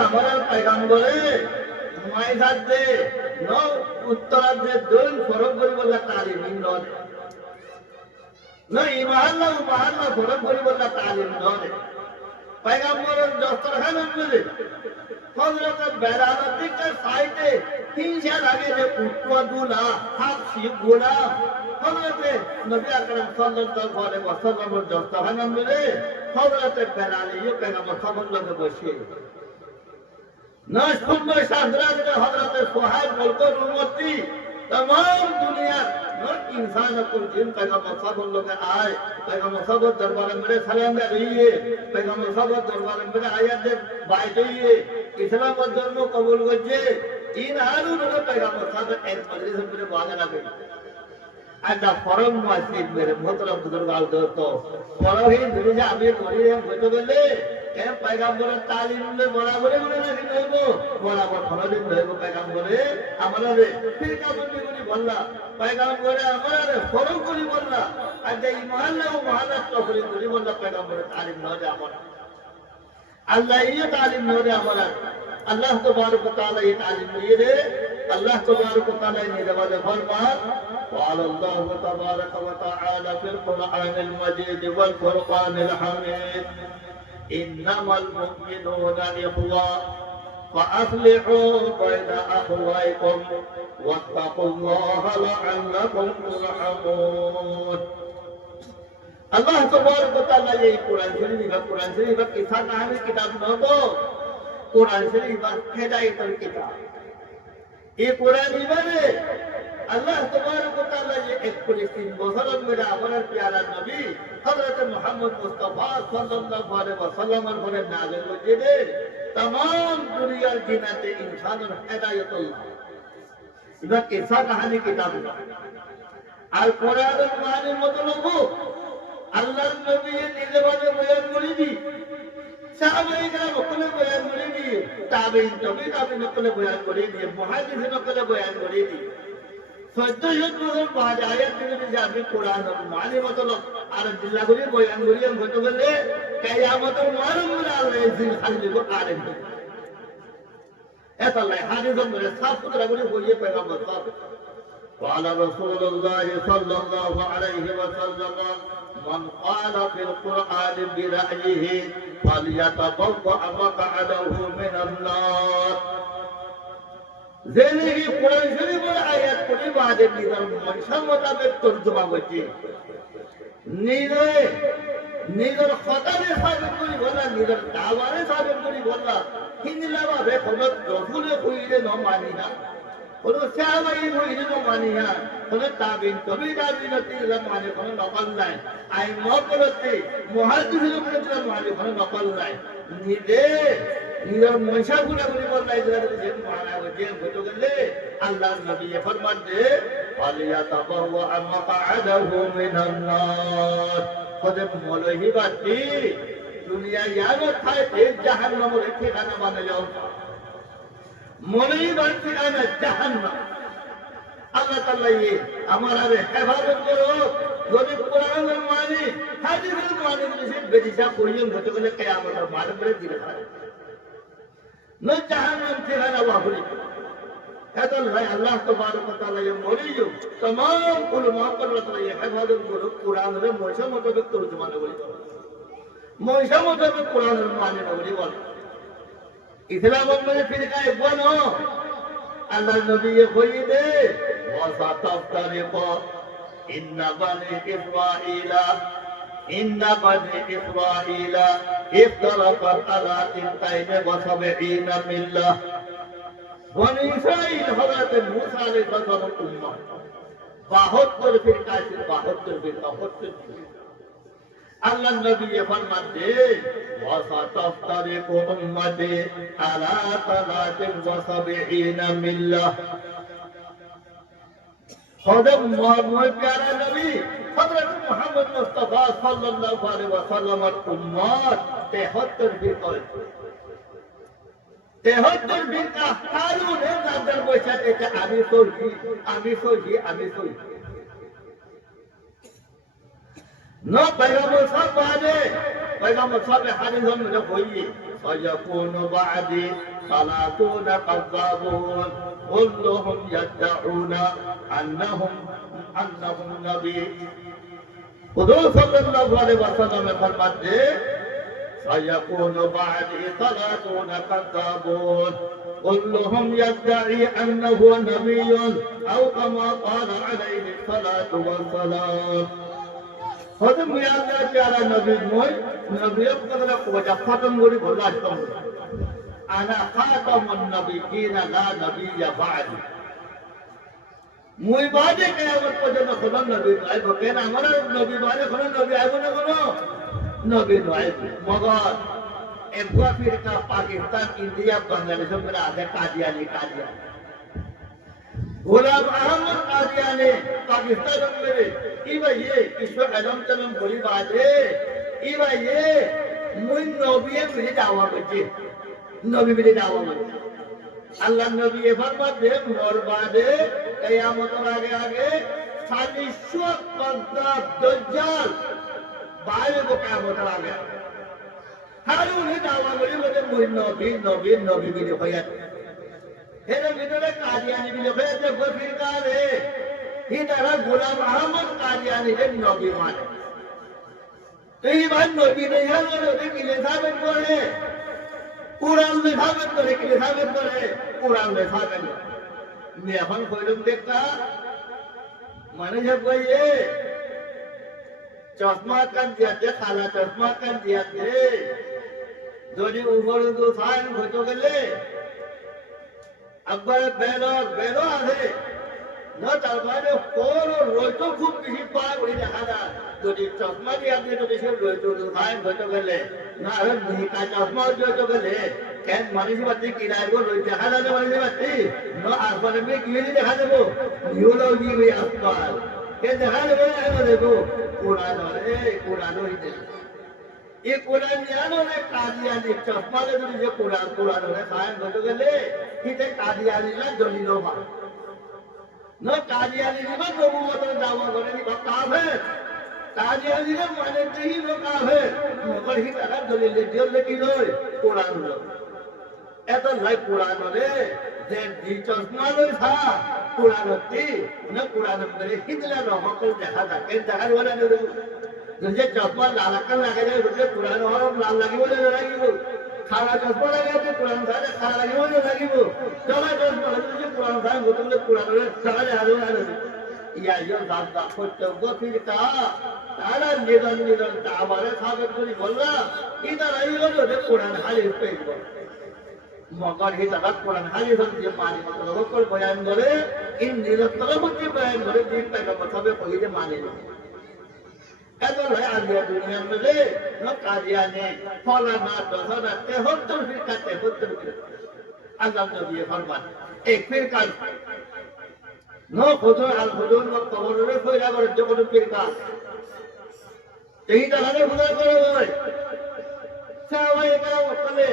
हमारा पैगंबरे हमारे साथ दे नौ उत्तर दे दोन फरक करी बोला तालीम नो न इमानला फरक करी बोला तालीम नो पैगंबरेर दस्तरखान में हजरत बेलालती के साइडे हिंसा लगे जे उठवा दूला हाथ सीप गोला हजरत नबी अकरम सल्लल्लाहु अलैहि वसल्लम दस्तरखान में हजरत बेलाली ये पैगंबर सल्लल्लाहु अलैहि वसल्लम न सुन्नत हजरत हजरत सुहाइब बोलकर उम्मती तमाम दुनिया न इंसान को जिन पैगंबर सल्लल्लाहु अलैहि आए पैगंबर सल्लल्लाहु दरबार में सलाम दे रही है पैगंबर सल्लल्लाहु दरबार में आयत दे बाय रही है इस्लाम धर्म कबूल करजे इन हारून ने पैगंबर सल्लल्लाहु एक मजलिस में वादा लगे আদা ফরম মসজিদ মেরে মোহতরম বুজুর্গাল दोस्तों ফরহি দুনিয়া আমি করি হতে বলে এ পয়গম্বরের তালিম লে বরাবরে বলে নাকি হইব বরাবর ফরদিন হইব পয়গম্বরে আমারে ফির কাবুলি করি বললা পয়গম্বরে আমারে ফরম করি বললা আজ এই মহল্লা ও মহল্লা তফরি করি বললা পয়গম্বরের তালিম নজে আমরা আল্লাহ এই তালিম নজে আমরা আল্লাহ তাবারক ওয়া তাআলা এই তালিম দিয়ে রে আল্লাহ তাবারক ওয়া তাআলা এই জবাবে ফরমা قال الله تبارك وتعالى في القرآن المجيد والفرقان الحميد إنما المؤمنون إخوة فأصلحوا بين أخويكم واتقوا الله لعلكم ترحمون الله تبارك وتعالى ये कुरान शरीफ किस्सा कहानी किताब न तो कुरान शरीफ हिदायतुल किताब ये कुरान इबारे अल्लाह तबारक व तआला ये 41 বছরের মধ্যে আমাদের প্যারা নবী হযরত মুহাম্মদ মুস্তাফা সাল্লাল্লাহু আলাইহি ওয়াসাল্লামের উপরে নাযিল হয়েছে तमाम দুনিয়ার জিনাতে ইনসানের হিদায়াতুল্লাহ এটা কিসা কাহিনী কিতাব আর কোরআনের মানে মতলব আল্লাহর নবী নিজে বাজে বয়ান করে দি সাহাবায়ে নকলে বয়ান করে দি তাবেঈন নকলে বয়ান করে দি মুহাদ্দিস নকলে বয়ান করে দি সত্যযুগ বাদ আয়াত থেকে যে আমি কোরআন মানে মতলব আর জিল্লাগুলি বয়ানগুলি হতে বলে কিয়ামতের মালুম আল্লাহ এই দিন খালি আলেম এত লাই হাদিসের মধ্যে সাফ সুতরা করে হইয়ে পয়গম্বর সাহেব قال رسول الله صلى الله عليه وسلم من قال في القرآن برأيه فليتبوأ مقعده من النار زندگی قرآن شریفের আয়াত পড়ি বাদে নিজের মনসা মোতাবেক তর্জমা করছে নিজের খতারে সাবিত করি বলা নিজের দাওয়ারে সাবিত করি বলা হিন্দলা ভাবে কোনো রসুলে কইলে ন মানি না কোনো সাহাবাই কইলে ন মানি না কোনো তাবিন কবি তাবিনতি মানে কোনো নকল নাই আই মকলতে মুহাদ্দিসের উপরে মানে কোনো নকল নাই নিজের মনসা গুলা করি বলা ইজরা যে মানা যে বলতে গেলে আল্লাহর নবী ফরমান দে ফালিয়াতাবাওয়া মাকআদাহু মিনান নার খোদে মৌলহি বাতি দুনিয়া ইয়ানো খাইতে জাহান্নামের ঠিকানা বানালো মৌলহি বাতি আনা জাহান্নাম আল্লাহ তাআলা আমার আরে হেফাজত করো যদি কোরআনের মানে হাদিসের মানে যদি বেদিশা কইলেন হতে গেলে কিয়ামতের মাঠ করে দিবে ন জাহান্নাম ঠিকানা বাহুরি এত ভাই আল্লাহ তবারক ওয়া তাআলা মরিয়ো तमाम উলামা করত এই হেফাজত করো কোরআনের মৌসুম মোতাবেক তরজমা বলি মৌসুম মোতাবেক কোরআনের মানে বলি বল ইসলাম মানে ফিরকা বনো আল্লাহ নবী কইয়ে দে ওয়া সাতাফতারিকা ইন্না বানি ইসরাঈলা ইফতারাকাত আলা 72 মিল্লাহ বনি ইসরাঈল হযরত মূসা আলাইহিস সালামের উম্মত 72 ফিরকা আছে 72 ফিরকা হচ্ছে আল্লাহ নবী ফরমাতে ওয়া সাতাফতারিকু উম্মতি আলা 73 মিল্লাহ হযরত মুহাম্মদ প্যারা নবী হযরত মুহাম্মদ মুস্তাফা সাল্লাল্লাহু আলাইহি ওয়াসাল্লামের উম্মত 73 ফিরকা 73 ফিরকা হারুনে নাজার বৈশা এটা আমি সহি ন পয়গম্বর সাহেব হাদিসের মধ্যে কইয়ে সায়াকুনু বাদি সালাতুনা কাযাবুন কুল্লুহুম ইয়াদউনা আন্নাহুম নবী হুজুর সাল্লাল্লাহু আলাইহি ওয়াসাল্লাম ফরমাতে সায়াকুনু বাদি সালাতুনা কাযাবুন كلهم يدعي أنه نبي أو كما قال عليه الصلاة والسلام হযরত মিয়াল্লাহ প্যারা নবী মই নবীর কথা কোজা খতম করে বলা আসতাম আনা খাতামুন নবিয়িনা লা নবিয়্যা বা'দি মই বাদে কিয়ামত পর্যন্ত কোন নবী আইব কেন আমার নবী বাদে কোন নবী আইব না কোন নবী আইব মগর একবার ফিরকা পাকিস্তান ইন্ডিয়া বাংলাদেশের মধ্যে আছে কাদিয়ানি গোলাম আহমদ কাদিয়ানি পাকিস্তান में ये विश्व कदम चलम बोली बात है ये मुइन नबी मुझे दावा बच्चे नबी मुझे दावा बच्चे अल्लाह नबी ये फरमाते मोर बादे क़यामत आगे सालिशो कद्दाब दज्जाल बारे को क़यामत आ गया हारून ही दावा बोली बोले मुइन नबी भी जो खयात है ना बिना कादियानी भी जो खयात है वो फिर का रे इधर गुलाम अहमद कादियानी के नबी माने तो ये बात नबी नहीं है वो के लिए साबित करे कुरान में साबित करे कुरान में साबित मैं এখন কইলাম দেখা মানে যে কইয়ে চশমা কান দিয়াতে কালা চশমা কান দিয়াতে যদি উপরে তো সাইন হতে গেলে একবার বেলো আছে না তার মানে কোন রোজও খুব বেশি পার হয়ে দেখা যায় যদি চশমা দিয়ে আপনি যদি সে রোজ সাইন হতে গেলে না আর নিকা চশমা হতে গেলে কেন মানুষ বাতি কিনায় গো রোজ দেখা যাবে মানুষ বাতি না আসমানে মেয়ে কি দেখা দেবো নিউলজি ওই আসমান কেন দেখা দেবো এমন দেবো কোরআন হইতে ये कुरान यानो ने कादियानी चश्मा ले जो ये कुरान ने सायन হতে গেলে কিতে কাদিয়ানি না দলিলো মা ন কাদিয়ানি না নবুয়তের দাওয়া করে নি কাফের কাদিয়ানি না মানে তেই লো কাফের নকল হি তারা দলিল দিও লেকি নয় কোরআন লো এত লাই পুরাণরে যে চশমা লই থা পুরাণতি না পুরাণ করে হিন্দলা রহকল দেখা থাকে দেখার বলে যে চশমা লাল আকার লাগে যে পুরাণ হরম লাল লাগিব লাগিব খারা চশমা লাগে পুরাণ থাকে খারা লাগিব লাগিব জমা চশমা যে পুরাণ থাকে বলতে পুরাণরে সকালে আলো আলো ইয়া ইয়া দাঁত দাঁত করতে গফির কা তারা নিরন নিরন আমারে সাবেক করি বললাম এটা রাই হলো যে পুরাণ হালিস পেয়ে গেল মগর হিসাব কোরআন হাদিস দিয়ে মানি মতলব বয়ান করে ইন নিরন্তরমতি বয়ান করে দিন টাকা মতলবে কইতে মানে এত হয় আলিয়া দুনিয়ার মধ্যে ন কাজিয়ানে ফলানা দশনা তেহত্তর ফিরকা তেহত্তর ফিরকা আল্লাহ নবী ফরমান এক ফিরকা ন খুদুর আল খুদুর ন কবরে কইরা করে যখন ফিরকা এই তাহলে খুদা করে বলে সবাই গাও বলে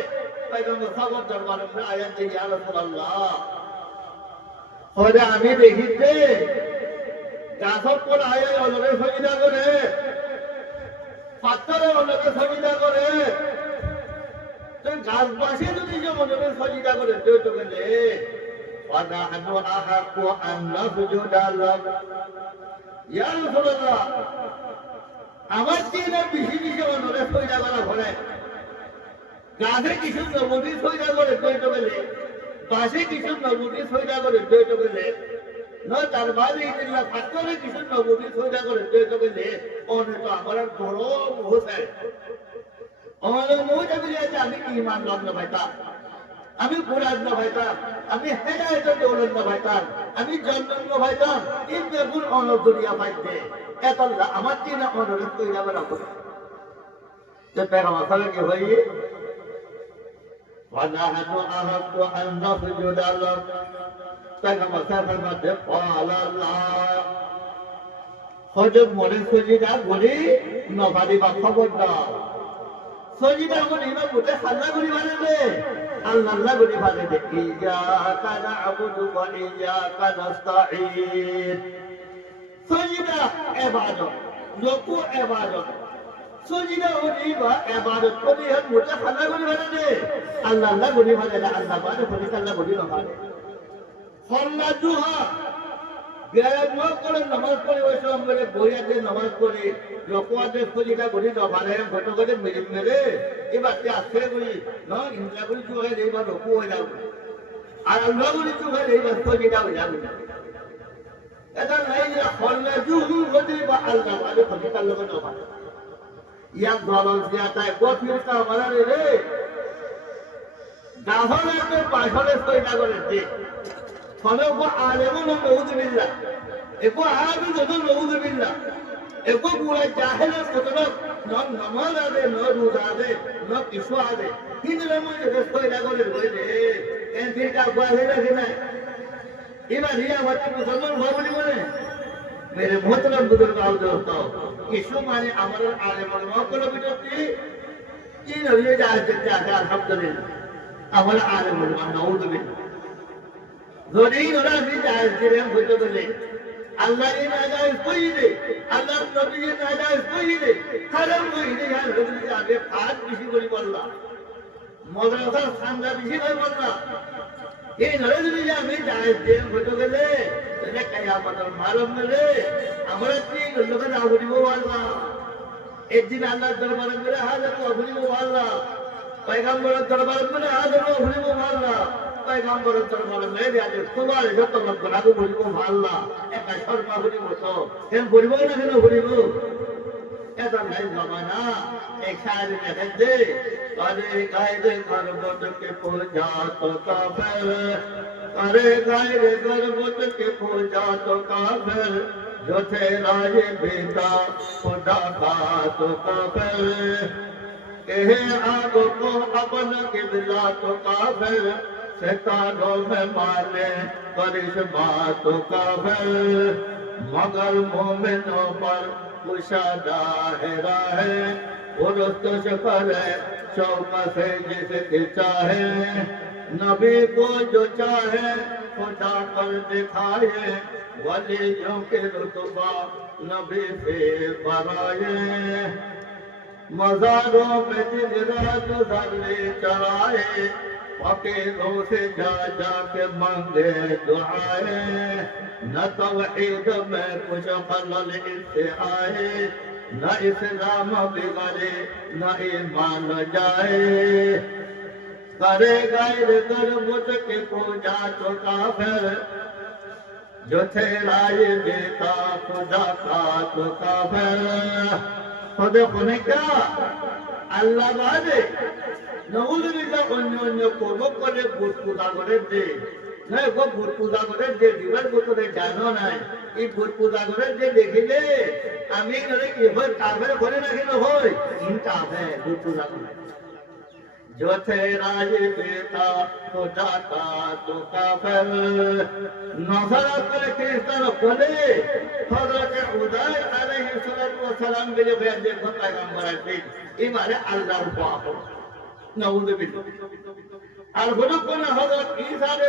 पैगंबर साहब दरबार में आया थे या रसूल अल्लाह और আমি দেখিতে গাছর পর আয়া অলরে সজিদা করে পাথরে অলরে সজিদা করে তো গাছ বাসে যদি যে মনে সজিদা করে তো তো গেলে ওয়াদা আনু আহাকু আন নাসজুদা লাক ইয়া রাসূল আল্লাহ আমার চেয়ে বেশি বেশি অলরে সজিদা করা ভরে গাছে কিছু নবুটি সইদা করে তৈরি গেলে বাসে কিছু নবুটি সইদা করে তৈরি গেলে ন তার বাদে ইতিল্লা পাথরে কিছু নবুটি সইদা করে তৈরি গেলে অনেক তো আমার বড় মোহ চাই আমার মোহ যাবি যে আমি ইমান লগ্ন ভাইতাম আমি কোরআন না ভাইতাম আমি হেদায়েতের দৌলত না ভাইতাম আমি জন্ম না ভাইতাম এই বেগুন অনদুনিয়া ভাইতে এত আমার চেয়ে অনরে তৈরি আবার রাখো যে পেগামা সালে কি হইয়ে ونحن أحق أن نسجد لك كما سفرت قال الله হযরত মনে সজিদা করি নবাদি বা খবর দাও সজিদা করি না বলে খাজা করি বানাবে আল্লাহ করি বানাবে ইয়া না'বুদু ওয়া ইয়া নাস্তাঈন সজিদা ইবাদত রুকু ইবাদত সজিদা করি বা ইবাদত করি হল বলে খাজা করি বানাবে আল্লাহ করি বানাবে আল্লাহ বানাবে করি আল্লাহ করি না বানাবে সাল্লাত দুহা বেয়াদব করে নামাজ পড়ে ওই সব মেরে বইয়াতে নামাজ পড়ে রকওয়াতে সজিদা করি না বানায় ঘটকতে মেরে মেরে এবার তে আসে করি না ইন্দ্রা করি চুকে এইবার রকু হয়ে যাবে আর আল্লাহ করি চুকে এইবার সজিদা হয়ে যাবে এটা নাই যে সাল্লাত দুহু করি বা আল্লাহ বানাবে করি আল্লাহ করি না ইয়া দলাল জিয়াতায় কঠিন কা মারারে রে দাহরাতে পাছলে সজিদা করে দে ফলো আলেমুন নাউযুবিল্লাহ একো আবি যদু নাউযুবিল্লাহ একো পুরা জাহেল মতলব নামাজ আদে ন রোজা আদে ন কিছু আদে হিন্দুরা মধ্যে সয়দা করে বলে এন ফিরকা বাহে রাখে না এবার রিয়া বাচ্চা মুসলমান ভাবলি বলে মেরে মোহতরম বুজুর্গ আল দোস্ত কিছু মানে আমার আলেমুল মাওকুল বিদতি কি নরিয়ে যায় যে আলহামদুলিল্লাহ আমার আলেমুল নাউযুবিল্লাহ যদি ওরা জায়েজ দিলেন হইতে বলে আল্লাহ নাজায়েজ কইলে আল্লাহ নবী নাজায়েজ কইলে হারাম কইলে আর যদি আগে ফাঁক বেশি করে বললাম মাদ্রাসার সামনে বেশি করে বললাম এই ধরে যদি আমি জায়েজ দিলেন হইতে গেলে এটা কিয়ামতের মালুম মেলে আমরা কি লোকের আবুরিব আল্লাহ একদিন আল্লাহর দরবারে মেরে হাজার আবুরিব আল্লাহ পয়গম্বরের দরবারে মেরে হাজার আবুরিব আল্লাহ পয়গম্বরের দরবারে মেরে আজ তোমার যত লোক রাগু বলিব আল্লাহ একা শর্মা বলিব তো কেন বলিব না কেন বলিব এটা নাই জমানা এক সারি দেখেন দে আরে গায়ে গর্বতকে পূজা তো কাফের আরে গায়ে গর্বতকে পূজা তো কাফের जो तेरा ये बेटा खुदा का तो काफिर कहे आगो को अपन किबला तो काफिर सितारों में माले करिश्मा तो काफिर मगर मोमिनों पर कुशादा है राहे उरुस्त शफर शौक से जिसके चाहे नबी को जो चाहे खुदा कर दिखाए वलियों के रुतबा नबी से बराए मज़ारों पे दिन रात धरने चढ़ाए फकीरों से जा जाके मांगे दुआएं, न तौहीद में कुछ खलल इससे आए, न इस्लाम बिगड़े न ईमान जाए। करे गैर कर बुत की पूजा तो काफिर, जो ठहराए बेटा खुदा का तो काफिर। खुद ने क्या আল্লাহ বাদে নউজুবিল্লাহ অন্য অন্য করব করে ভূত পূজা করে দে নয় গো ভূত পূজা করে দে দিবার ভিতরে জানো নাই এই ভূত পূজা করে যে দেখিলে আমি ধরে কি হয় কাফের করে নাকি না হয় ইন কাফের ভূত পূজা করে जो तेराज बेटा तो जाता तो काफिर। नजरत कीर्तन बोले हजरत उदय अलैहिस्सलाम के बयान देखो पैगंबर है इमारे अल्लाह पाक नऊद बिल्लाह और गुरु को हजरत ईसा ने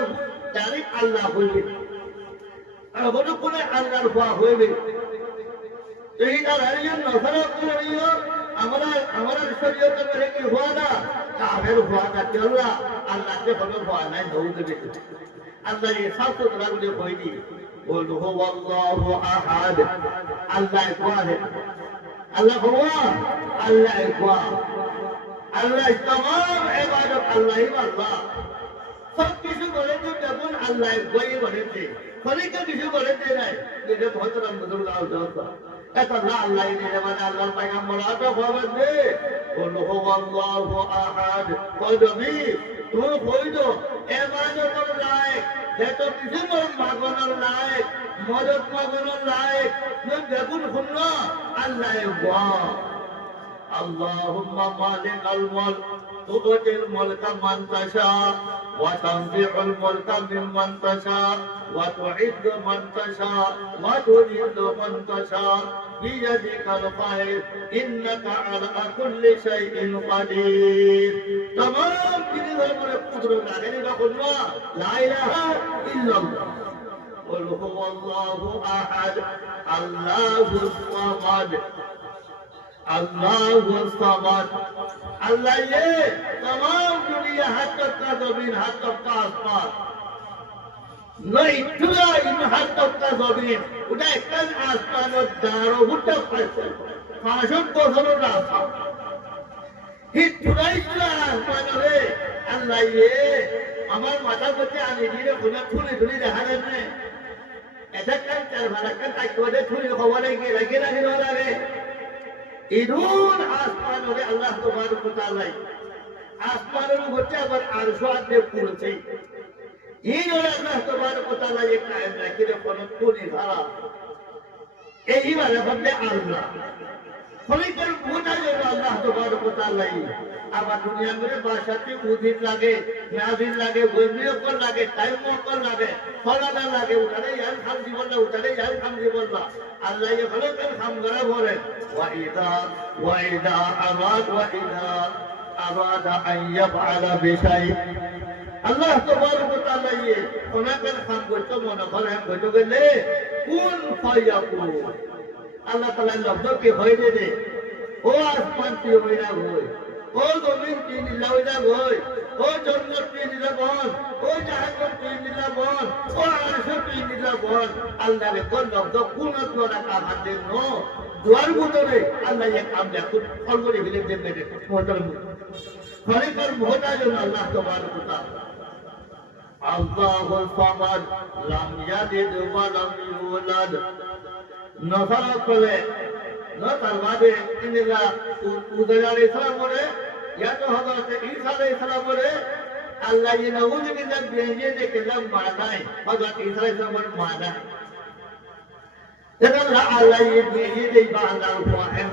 यानी अल्लाह बोले और गुरु को अल्लाह पाक बोले यही का है नजरत को रहियो हमारा हमारा शरीयत में की हुआ ना काफिर हुआ ना चला अल्लाह के फजल हुआ नहीं नऊद बिल्लाह अल्लाह ये सब तो रब ने कोई नहीं बोल हो अल्लाहु अहद अल्लाह एक है अल्लाह हुआ अल्लाह एक अल्लाह तमाम इबादत अल्लाह ही अल्लाह सब কিছু বলে তো যখন আল্লাহ একই বলেছে ফরিকে কিছু বলেছে না এটা মহতরম বুজুর্গ আল্লাহ এটা না আল্লাহ নিয়ে মানে আল্লাহর পয়গম্বর আতো খবর দে বল হো আল্লাহু আহাদ কদমি তুমি কইদো ইবাদতের লায়ক যেটা কিছু মাগনার লায়ক মদত মাগনার লায়ক যখন শুনো আল্লাহ একই اللهم مالك الملك تؤتي الملك من تشاء وتنزع الملك ممن تشاء وتعز من تشاء وتذل من تشاء بيدك الخير انك على كل شيء قدير تمام كلمه القدره عليه بقولنا لا اله الا الله قل هو الله احد الله الصمد अल्लाह समद अल्लाह ये तमाम दुनिया हद तक का जमीन हद तक का आसमान नहीं चुरा इन हद तक का जमीन उन्हें कल आसमान और दारों उठा पैसे फांसों को सरो रास्ता ही चुराई चुरा आसमान रे अल्लाह ये हमारे माता बच्चे आने जी ने खुला खुली खुली रहा रहने ऐसा कर चल भला कर ताकि वो खुली खबर है कि लगे ना ही रोला रे इधून आसमान और अल्लाह तबारक व तआला आसमान और बच्चे पर अरशात दे पूरते इन और अल्लाह तबारक व तआला ये कायम रखे रे कोन कोनी धारा यही वाला बंदे अल्लाह कोई कर बोला जो अल्लाह तबारक व तआला আবার দুনিয়া में ভাষাতে উদিত লাগে নাজিল লাগে বইমিও কর লাগে টাইমও কর লাগে ফলানা লাগে উঠারে ইয়ার খাম জীবন না উঠারে ইয়ার খাম জীবন না আল্লাহ ये ভালো করে খাম করা বলে ওয়াইদা আরাদ আন ইয়াফআলা বিশাই আল্লাহ তাবারক ওয়া তাআলা ये ওনাদের খাম করতে মনে করেন কইতো গেলে কোন ফায়াকুন আল্লাহ তাআলা লব্ধ কি হই দে ও আসমান কি হইরা হই ओ जमीन की नीलावजा गोय ओ जन्नत की नीलावन ओ जहन्नम की नीलावन ओ अर्श की नीलावन अल्लाह ने कोन लब्ध कुनत लोरा का हाथे नो द्वार बुतरे अल्लाह ये काम दे कुछ फलगोरी बिले दे मेरे मोहतरम खरे कर मोहताज अल्लाह तबारक व तआला अल्लाहु समद लम यलिद व लम यूलद नफर कोले न तरवादे इनला उदय अलैहिस्सलाम बोले या तो हजरत ईसा अलैहिस्सलाम बोले अल्लाह ये नऊज बिल्लाह भेजे दे के लम माना है हजरत ईसा अलैहिस्सलाम बोले माना है जब अल्लाह ये भेजे दे बांदा हुआ है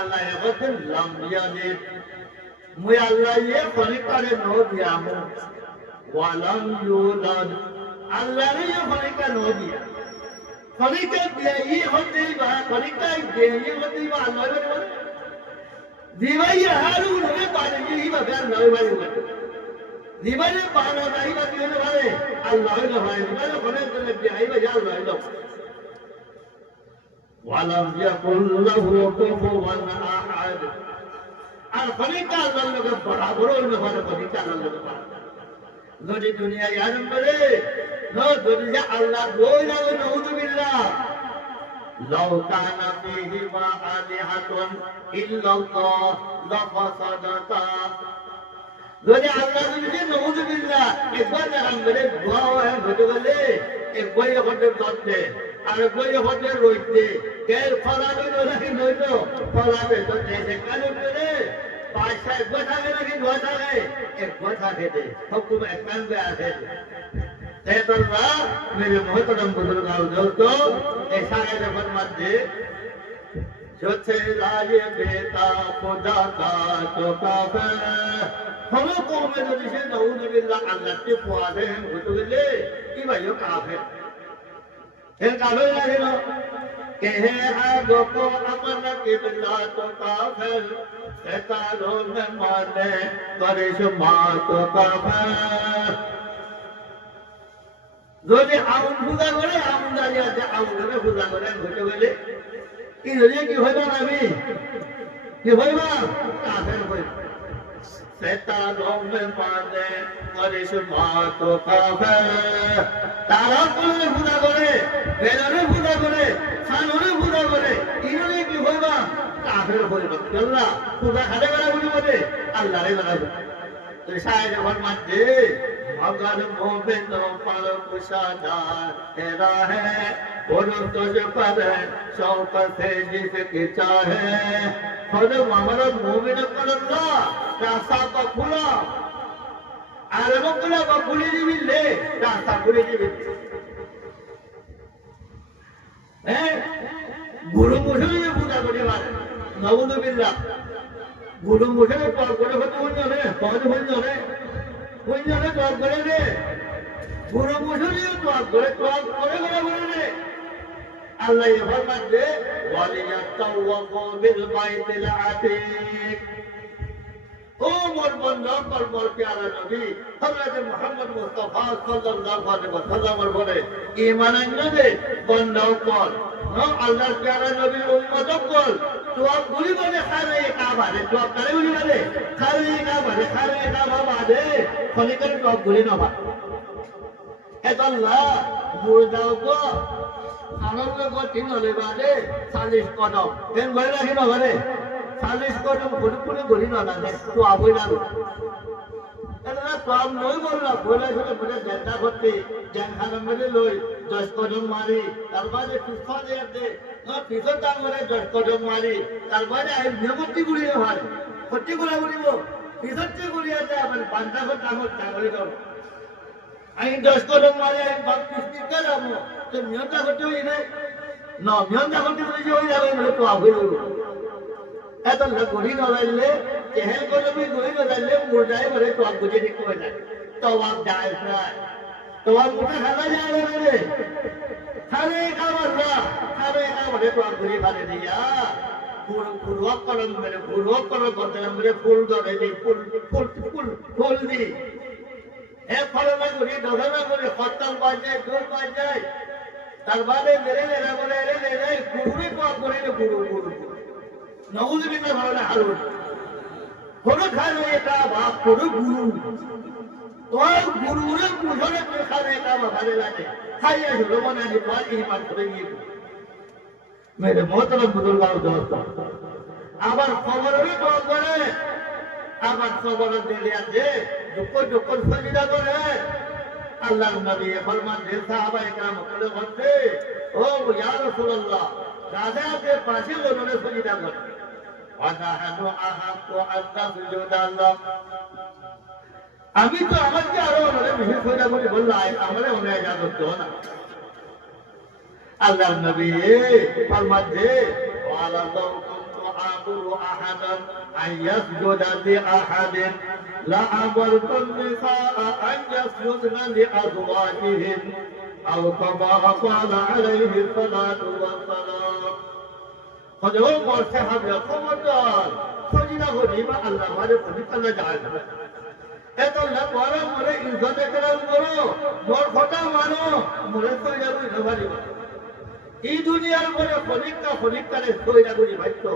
अल्लाह ये बदल लम यलिद मुझे अल्लाह ये फरिकारे नो दिया हूं वलम यूलद अल्लाह ने ये फरिका नो दिया फरिका दिया ये होते ही बात फरिका दिया ये होते ही बात अल्लाह ने बोला दीवाई हारून ने पाने ये ही बात अल्लाह ने बोला दीवाई ने पाना नहीं बात ये ने वाले अल्लाह ने भाई दीवाई ने कोने ने दिया ही बात अल्लाह ने वलम यकुल लहु कुफुवन अहद আর খনিকা আল্লাহর লোকে বরাবর অন্য ভালো খনিকা আল্লাহর লোকে বরাবর যদি দুনিয়া ইয়ারম করে যদি যে আল্লাহ বই লাগে নউযুবিল্লাহ লাউ কানা ফীহিমা আলিহাতুন ইল্লাল্লাহ লাফাসাদাতা যদি আল্লাহ যদি নউযুবিল্লাহ একবার নাম করে দোয়া হয় ঘটে গেলে এক বই ঘটে দতে আর বই ঘটে রইতে এর ফলাবে নাকি নইতো ফলাবে তো দেশে কালো করে পাঁচটা এক বই থাকে নাকি দোয়া থাকে এক বই থাকে দে হুকুম একমান বে আছে तेतल्ला मेरे मोहतरम बुजुर्गों दोस्तों ऐसा है जब मध्य जो थे लाये बेटा खुदा का तो काफिर हम को में जो जिसे नऊज़ बिल्लाह अल्लाह के पुआदे हैं बुजुर्गे कि भाइयों काफिर है काफिर नहीं लो के है आगो को अमन के बिल्लाह तो काफिर शैतानों में माने करिश्मा तो काफिर যদি আগুন পূজা করে আগুন জ্বালিয়ে আছে আগুন পূজা করে ঘটে গেলে কি যদি কি হইব না আমি কি হইব কাফের হইব শয়তানও মে মানে করিশ্মা তো কাফের তারা কোনে পূজা করে বেলরে পূজা করে সানরে পূজা করে ইনরে কি হইব কাফের হইব আল্লাহ পূজা খাতে বেলা বলে আল্লাহরে বেলা তো সাহেব ফরমাতে मगर मोमिनों पर कुशादार तेरा है और तुझ पर शौक से जिसकी चाहे खुद हमारा मोमिन पर अल्लाह रास्ता को खुला आरब खुला को खुली दी ले रास्ता खुली दी है गुरु मुझे पूजा करने वाले नवुद बिल्ला गुरु मुझे कॉल करे होते हैं कौन होते हैं কোনজনে জব করে রে গুরু মুসলিম জব করে রে আল্লাহ ফরমাতে ওয়ালিয়াতাওয়াফু বিল বাইতিল আতীক ও মোর বন্ধু মোর প্যারা নবী হযরত মুহাম্মদ মুস্তাফা সাল্লাল্লাহু আলাইহি ওয়াসাল্লামের বলে ঈমান আনবে বন্ধু কর আল্লাহর প্যারা নবীর উম্মত কর তো আপ গুলি বলে খারে কাবা রে তো আপ করে গুলি বলে খারে কাবা বাদে খনিকার তো আপ গুলি নবা এতাল্লাহ মুরদাও কো আনন্দ কো তিন হলে বাদে 40 কদম কেন বলে রাখি না ঘরে 40 কদম পুরো গুলি না লাগে তো আবই না এটা তো আপ নই বললা বলে বলে জেতা করতে জান খানা মেরে লই 10 কদম মারি তারপরে পিছন দিয়ে দে পিছন টান করে 10 কদম মারি তারপরে আই নিয়মতি গুলি হয় কতি গুলা বলিব পিছনতে গুলি আছে আমার পাঁচটা করে টাঙলে দাও আই 10 কদম মারি আই বাপ পিছন করাম তো নিয়মটা করতে হই না না নিয়মটা করতে হই যাবে বলে তো আবই লই এত গুলি না লাইলে চেহেল কদমে গুলি না লাইলে মুরদাই বলে তো আপ বুঝে দেখতে হয় না তো আপ যায় না तो आप मुझे खाना जा रहे हैं खाने का मरना खाने का बड़े तो आप बुरी खाने दिया पूर्वक कलम करते हैं मेरे फूल दो दी फूल दी एक फल में गुरी दो में गुरी खत्म बन जाए दूर बन जाए तरबाले मेरे लेना बोले ले गुरु को आप बोले गुरु नऊज़ बिल्लाह भगवान हारून गुरु खाने का बाप गुरु तो गुरुरे मुझे खाने का बहाने लाने खाइए रोमना जी पर ईमान करेंगे मेरे मोहतरम बुजुर्गों दोस्तों আবার খবরের তো করে আবার খবরের দিলে আছে দুঃখ সজিদা করে আল্লাহর নবী ফরমান দিয়ে সাহাবায়ে کرام বলে বলতে ও ইয়া রাসূলুল্লাহ দাদাকে পাশে বলনে সজিদা করে ওয়ানাহু আহাqqu আন তাসজুদা আল্লাহ আমি তো আমাকে আরো অনেক বিশেষ করে বললাম আমারে মনে ইজাজত দাও না আল্লাহর নবী ফরমাতে ওয়ালা লাউ কুনতু আবুরু আহাদান আন ইয়াসজুদা লি আহাদিন লা আমারতু নিসাআ আন ইয়াসজুদনা লি আযওয়াজিহিন আও কামা ক্বালা আলাইহি সালাতু ওয়াস সালাম হযরত ওমর সাহাবা খবরদার সজিদা করিবা আল্লাহ মারে পবিত্র যায় না এত বড় মরে ইজ্জত করম করো মোর কথা মানো মরে তো যাবো নভারি এই দুনিয়ার মরে ফলিকা রে কইরা গুলি ভাইতো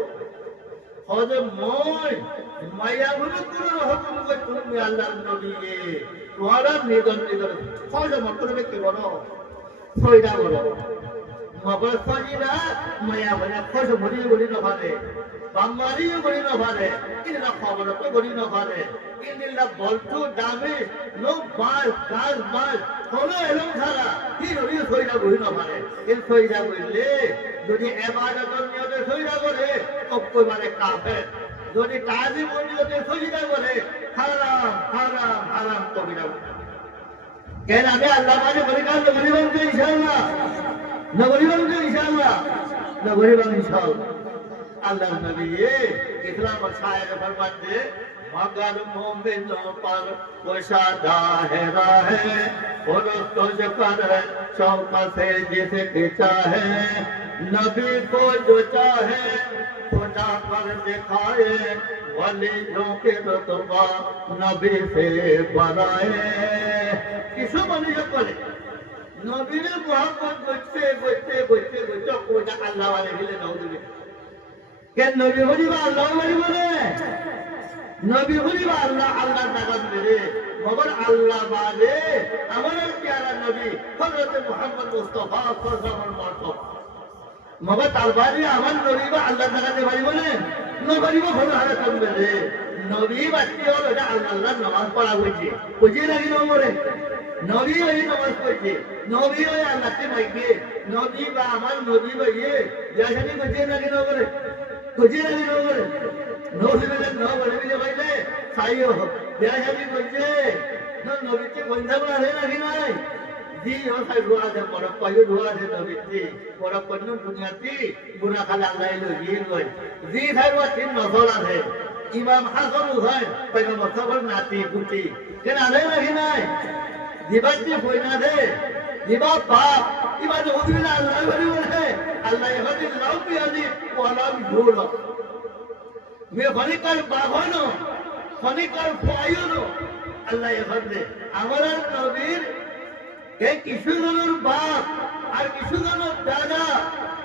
হযে মই মায়া বলে কোন হুকুম কই তুমি আল্লাহর নবী তোরা নিদন নিদন হযে মত করে কি বলো সইদা বলো মগর সজিনা মায়া বলে খোঁজ বলি বলি না পারে বাম্মারি বলি না পারে ইনলা খবর তো বলি না পারে ইনলা বলতো দামে লোক বার কাজ বার হলো এরকম ছাড়া কি নবী সইদা বলি না পারে এই সইদা বললে যদি ইবাদতের নিয়তে সইদা করে তো কই মানে কাফের যদি তাজিম নিয়তে সইদা করে হারাম হারাম হারাম কবিরা কেন আমি আল্লাহ মানে বলি কাজ বলি বলতে ইনশাআল্লাহ নবী বলতে ইনশাআল্লাহ নবী বলতে ইনশাআল্লাহ আল্লাহর নবী ইসলাম और शायर फरमाते मगर मोमिनों पर वो शादा है राह और तुझ पर शौक से जिसके चाहे नबी को जो चाहे खुदा पर दिखाए वलियों के रुतबा नबी से बढ़ाए किसो मनुष्य करे নবীর মোহাম্মদ করতে করতে করতে করতে কোটা আল্লাহ ওয়ালে গেলে নবী কেন নবী বলিবা আল্লাহ বলি বলে নবী বলিবা আল্লাহ আল্লাহ নাগাদ মেরে মগর আল্লাহ বাদে আমাদের প্যারা নবী হযরত মুহাম্মদ মুস্তাফা সাল্লাল্লাহু আলাইহি ওয়াসাল্লাম মগর তারবারি আমার নবী বা আল্লাহ নাগাদে বাড়ি বলে নবী বা হলো হারে করবে রে নবী বাচ্চা হলো এটা আল্লাহর নামাজ পড়া হয়েছে বুঝিয়ে নাকি নম্বরে নবী ওই নামাজ পড়ছে নবী ওই আল্লাহকে মাইকে নবী বা আমার নবী ভাইয়ে যাইনি বুঝিয়ে নাকি নম্বরে বুঝিয়ে নাকি নম্বরে নবী বলে ন বলে বিলে ভাইলে সাইও যাইনি বুঝছে নবীকে বন্ধা বলা রে নাকি নাই জি ও সাই দোয়া দে বড় পাইও দোয়া দে নবীতে বড় পন্ন দুনিয়াতে গুনাহ খালা আল্লাহ লগিয়ে লয় জি সাইও তিন নজর আছে ইমাম হাসান হুসাইন পয়গম্বর সবার নাতি পুতি কেন আলে নাকি নাই দিবাতে কইনা দে দিবা বাপ ইবাদ হুদিনা আল্লাহ বলি বলে আল্লাহ ইহাদি লাউ পিয়াদি ওয়ালা বিহুল মে ফনিকার বাহনো ফনিকার ফায়নো আল্লাহ ইহাদে আমার নবীর কে কিছু জনের বাপ আর কিছু জনের দাদা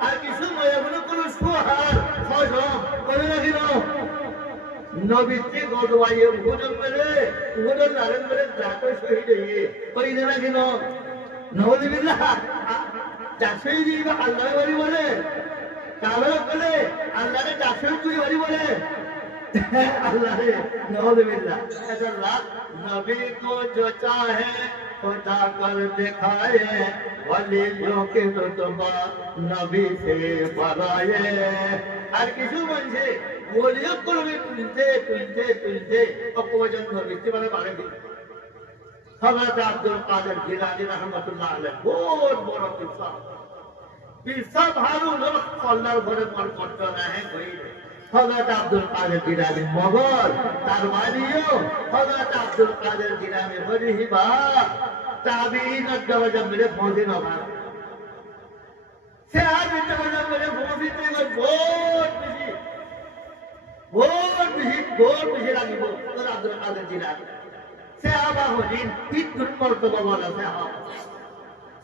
আর কিছু মায়াগুলো কোন সুহার ফজম করে রাখি নাও নবীতে গদওয়ায়ে উহুদ মেরে উহুদ লারেন মেরে জাতো শহীদ হইয়ে কই না কেন নওয়াজবিল্লাহ জাশহীদ বা আল্লাহ বলি বলে কালো বলে আল্লাহকে জাশহীদ বলি বলে अल्लाह रे नौज़बिल्लाह अल्लाह नबी को जो चाहे खुदा कर दिखाए वलियों के रुतबा नबी से बढ़ाए আর কিছু বলছে বলিও করবে তুলতে তুলতে তুলতে অপবচন করবে মানে বাড়ে দিবে হযরত আব্দুল কাদের জিলানী রাহমাতুল্লাহ আলাইহি বহুত বড় কিসা কিসা ভালো লোক আল্লাহর ঘরে মন করতে না है कोई হযরত আব্দুল কাদের জিলানী মগর তার বাড়িও হযরত আব্দুল কাদের জিলানী বলিবা তাবিঈনের দরজা মেরে পৌঁছে না ভাই সাহাবীর দরজা মেরে পৌঁছতে বহুত বেশি লাগিব হযরত আব্দুল কাদের জিলানী সাহাবা হলেন তিন মর্তবা বলা সাহাবা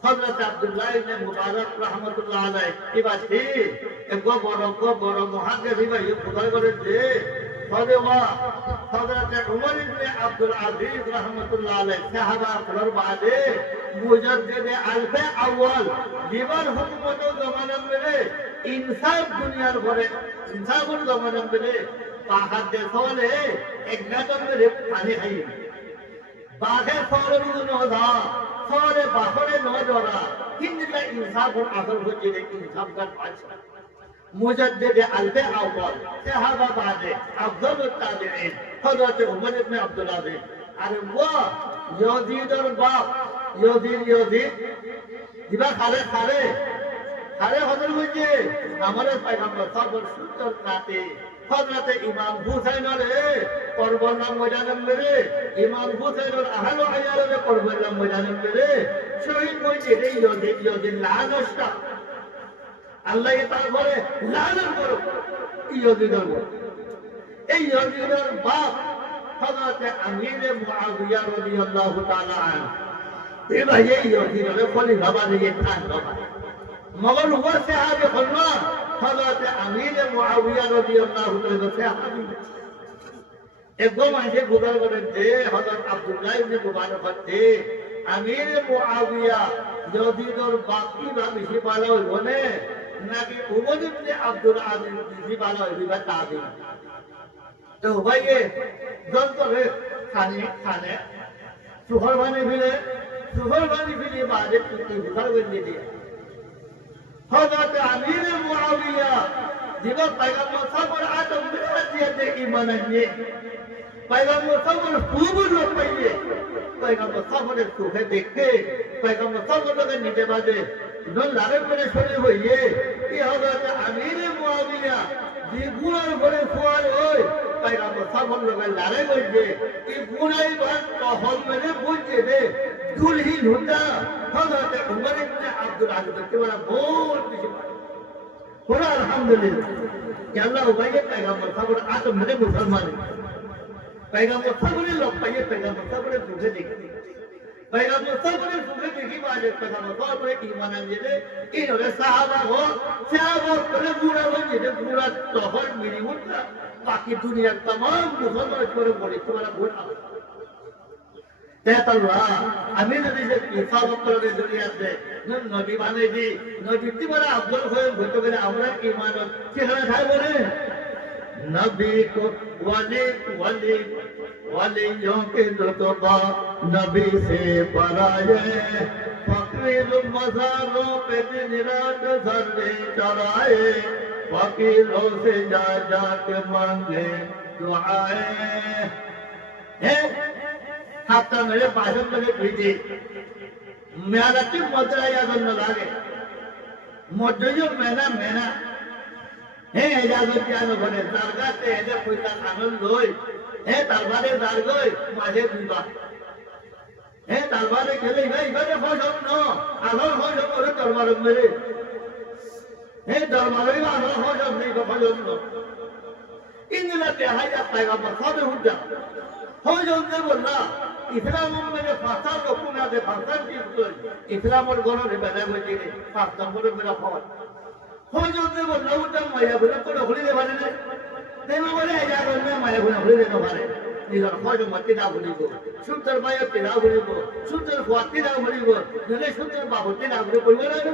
হযরত আব্দুল্লাহ ইবনে মুবারক রাহমাতুল্লাহ আলাইহি ইবাতি এক বড় মুহাদ্দিস ভাই খোদাই করেছে ফদেওয়া হযরত উমর ইবনে আব্দুল আজিজ রাহমাতুল্লাহ আলাইহি সাহাবা করার বাদে মুজাদ্দিদ আলফে আউয়াল জীবন হুকুমত জমানা মেরে ইনসাফ দুনিয়ার ঘরে ইনসাফের জমানা মেরে পাহাড় দেশলে এক গাদর মেরে পানি খাই বাঘে ফরের নদা ফরে বাহরে নজরা কিন্দিলা ইনসাফের আসর হচ্ছে ইনসাফকার পাঁচটা মুজাদ্দিদ আলফে আউয়াল সাহাবা বাদে আফজালুত তাবিঈন হযরত উমর ইবনে আব্দুল আজিজ আরে ওয়া ইয়াজিদের বাপ ইয়াজিদ দিবা খালে হযরত হইছে আমাদের পয়গম্বর সবার সুন্দর নাতি হযরত ইমাম হুসাইন রে করবলা ময়দানে মেরে ইমাম হুসাইনের আহলে আয়ালে করবলা ময়দানে মেরে শহীদ হইছে রে ইয়াজিদ লানস্তা আল্লাহ তারপরে লানত করো ইয়াজিদের এই ইয়াজিদের বাপ হযরত আমির মুআবিয়া রাদিয়াল্লাহু তাআলা আনহু এই ভাই ইয়াজিদের খলিফা বানিয়ে থাকলো मगर वो सहाबे खुलना हजरत अमीर मुआविया রাদিয়াল্লাহু তাআলা सहाबी একদম আইসে গুদার করেন যে হযরত আব্দুল্লাহ ইবনে মুবারক হচ্ছে আমির মুআবিয়া যদি তোর বাকি বা বেশি ভালো হইব না নাকি উমর ইবনে আব্দুল আজিজ বেশি ভালো হইব বা তা দিন তো ভাইয়ে যন্তরে খানে সুহর বানি ফিরে বাজে তুই গুদার করে দিয়ে হযরত আমির মুআবিয়া জীবন পয়গম্বর সাহেবের আদম বিরাজিয়াতে ঈমান আনিয়ে পয়গম্বর সাহেবের খুবই লোক পাইয়ে পয়গম্বর সাহেবের সুখে দেখতে পয়গম্বর সাহেবের নিতে বাজে নন লারে করে শুনে হইয়ে কি হযরত আমির মুআবিয়া দ্বিগুণের করে ফুয়ার হয় পয়গম্বর সাহেবের লোকের লারে কইছে এই গুনাই বাদ তহল মেরে বুঝছে দে দুলহি হুদা হযরত উমর ইবনে আব্দুল আজিজ কে বলা বহুত বেশি বলা আলহামদুলিল্লাহ कि अल्लाह उबाइए पैगंबर साहब आज मेरे मुसलमान पैगंबर साहब ने लोग पाइए पैगंबर साहब ने सुखे देखी पैगंबर साहब ने सुखे देखी बाजे पैगंबर साहब ने ईमान आने इन्होंने सहाबा करे पूरा तोहर मिली उठा बाकी दुनिया तमाम मुसलमान पर बोले तुम्हारा भूल तेतल्लाह আমি যদি যে হিসাব করে দুনিয়াতে নবী মানে দি নবী তিবারা আব্দুল হয়ে হইতো করে আমরা ঈমান চেহারা থাকে বলে নবী को वलियों के रुतबा नबी से पराये फकीर मज़ारों पे दिन रात सर चढ़ाए फकीरों से जा के मांगे दुआएं हाथ मेरे भाषण मेरे भेजे मेहनती मुद्रा याद न लागे मुद्रा मैना हे इजाजत क्या न बने दरगाह से ऐसे कोई का आनंद होय हे दरबारे दरगोय माझे दुबा हे दरबारे खेले गई गए फसम न आलो हो जो बोले दरबार मेरे हे दरबारे आलो हो जो नहीं का फसम न इनला ते हाया पाएगा मसाद हुदा हो जो ने बोला इस्लाम में फासा लोकुना दे फासा की इस्लाम और गोनो रे बदे मुझे फास नंबर मेरा फौज हो जो ने बोला उदा माया बोला को होली दे वाले ने तेमा बोले हजार में माया बोला होली दे वाले निगर फौज मत ना बोली को सुंदर माया तेरा बोली को सुंदर फाती ना बोली को ने सुंदर बाबू तेरा बोली को बोला ने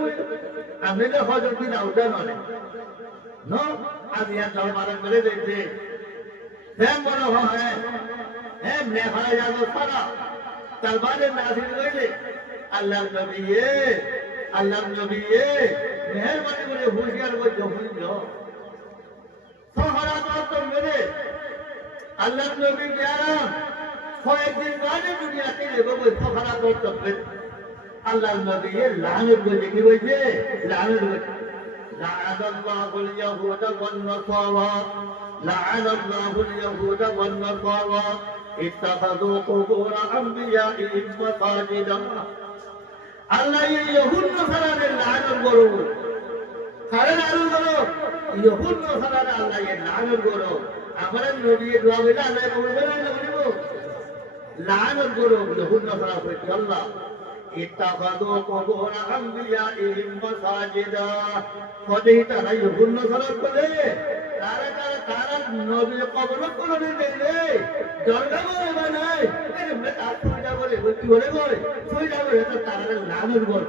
हमने ने फौज की ना उदा नो आज यहां दरबार मेरे देते है बड़ा है मैं हरा जादो सारा दरबारे नाज़िल गए अल्लाह नबी मेहरबानी करे होशियार को जो हुई जो सहारा तो मेरे अल्लाह नबी प्यारा कोई दिन बाद दुनिया के लोगों को सहारा तो तब अल्लाह नबी लानत को देखी वजह लानत لعن الله اليهود والنصارى لعن الله اليهود والنصارى اتخذوا قبور انبيائهم مساجدا الله يهود نصارى لعن الغرو কারণ আরো বলো ইহুদ নসারা আল্লাহ এর লানত করো আমার নবী দোয়া বলে আল্লাহ কবুল করে না বলিব লানত করো ইহুদ নসারা হইতে আল্লাহ اتخذوا قبور انبيائهم مساجدا খোদাই তারা ইহুদ নসারা করে তারা নবীর কবর করে দেয় দরগা করে বানায় এর মে তার পূজা করে কি করে পূজা করে তো তারা লানত করে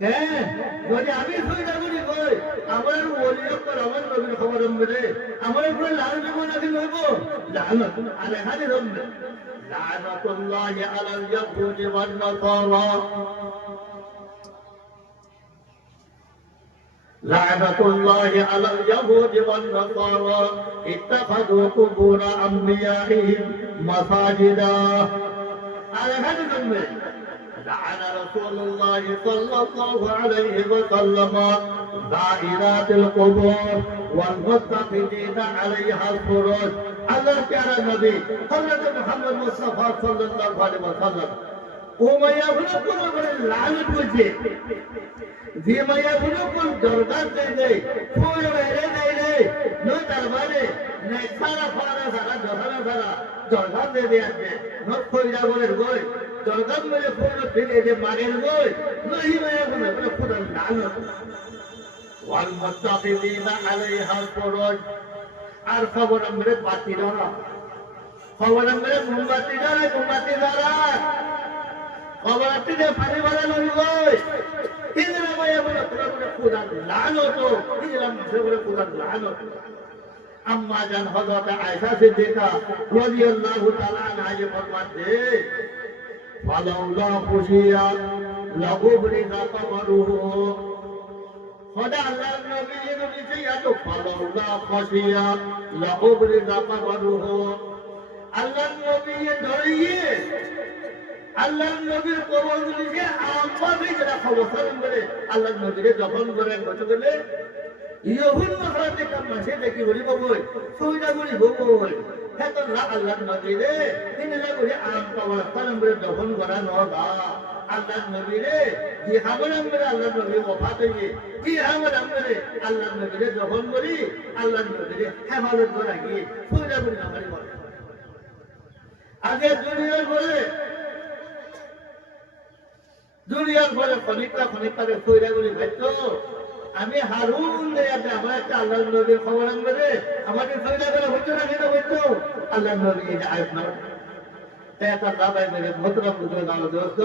হ্যাঁ যদি আমি সুবিধা করি কই আমার ওলিও কর আমার নবীর খবর মেরে আমার উপরে লাল দেব নাকি লইব লানত আরে হাজির হবে লানাতুল্লাহি আলাল ইয়াহুদি ওয়ান নাসারা লানাতুল্লাহি আলাল ইয়াহুদি ওয়ান নাসারা ইত্তাখাযু কুবুর আমবিয়াইহিম মাসাজিদা আরে হাজির হবে لعن رسول الله صلى الله عليه وسلم زائرات القبور والمتخذين عليها الفروج الله كان النبي حضرت محمد مصطفى صلى الله عليه وسلم وما يبلغ من لعنت وجه فيما يبلغ درجات دے فوج رہے دے نو دربارے نے سارا فارا سارا درجات دے دے نو کوئی جا بولے گوئی দরকার মেরে ফোন ফেলে যে মাগের বই নহি মায়া বলে খুদা লানত ওয়াল মুত্তাখিদিনা আলাইহা ফুরুজ আর খবর আমরা বাতি ধরা খবর আমরা মোমবাতি ধরা খবর আপনি পানি বাড়া লই গই ইনরা বয়া বলে খোদা লানত ইনরা মুসে বলে খোদা লানত আম্মা জান হযরত আয়েশা সিদ্দিকা রাদিয়াল্লাহু তাআলা আনহা যে ফরমাতে ফালাউলা খুশিয়া লাগুবরিজা কবরুহু খোদা আল্লাহর নবী যে এত ফালাউলা খুশিয়া লাগুবরিজা কবরুহু আল্লাহর নবী ধরিয়ে আল্লাহর নবীর কবর গুলিকে আমভাবে যারা খবর করে আল্লাহর নবীরে যখন করে বলতে গেলে ইহুন নসরাতে কাম মাসে দেখি বলি বই সুইদা বলি বই এত আল্লাহর নবীরে তিনি লাগে আম কবর করে যখন করা নগা আল্লাহর নবীরে যে খবর আমরা আল্লাহর নবী ওফাত হয়ে কি খবর আমরা আল্লাহর নবীরে যখন করি আল্লাহর নবীরে হেফাজত করা গিয়ে সুইদা বলি নামারি বলে আগে দুনিয়ার পরে খনিকটা কইরাগুলি ভাইতো আমি হারুন দেয়াতে আমার একটা আল্লাহর নবীর খবর আনবে আমাদের কইরা করে হইতো না কেন হইতো আল্লাহর নবী এই আয়াত না এটা দাবাই মেরে মোহতরম বুজুর্গান দোস্ত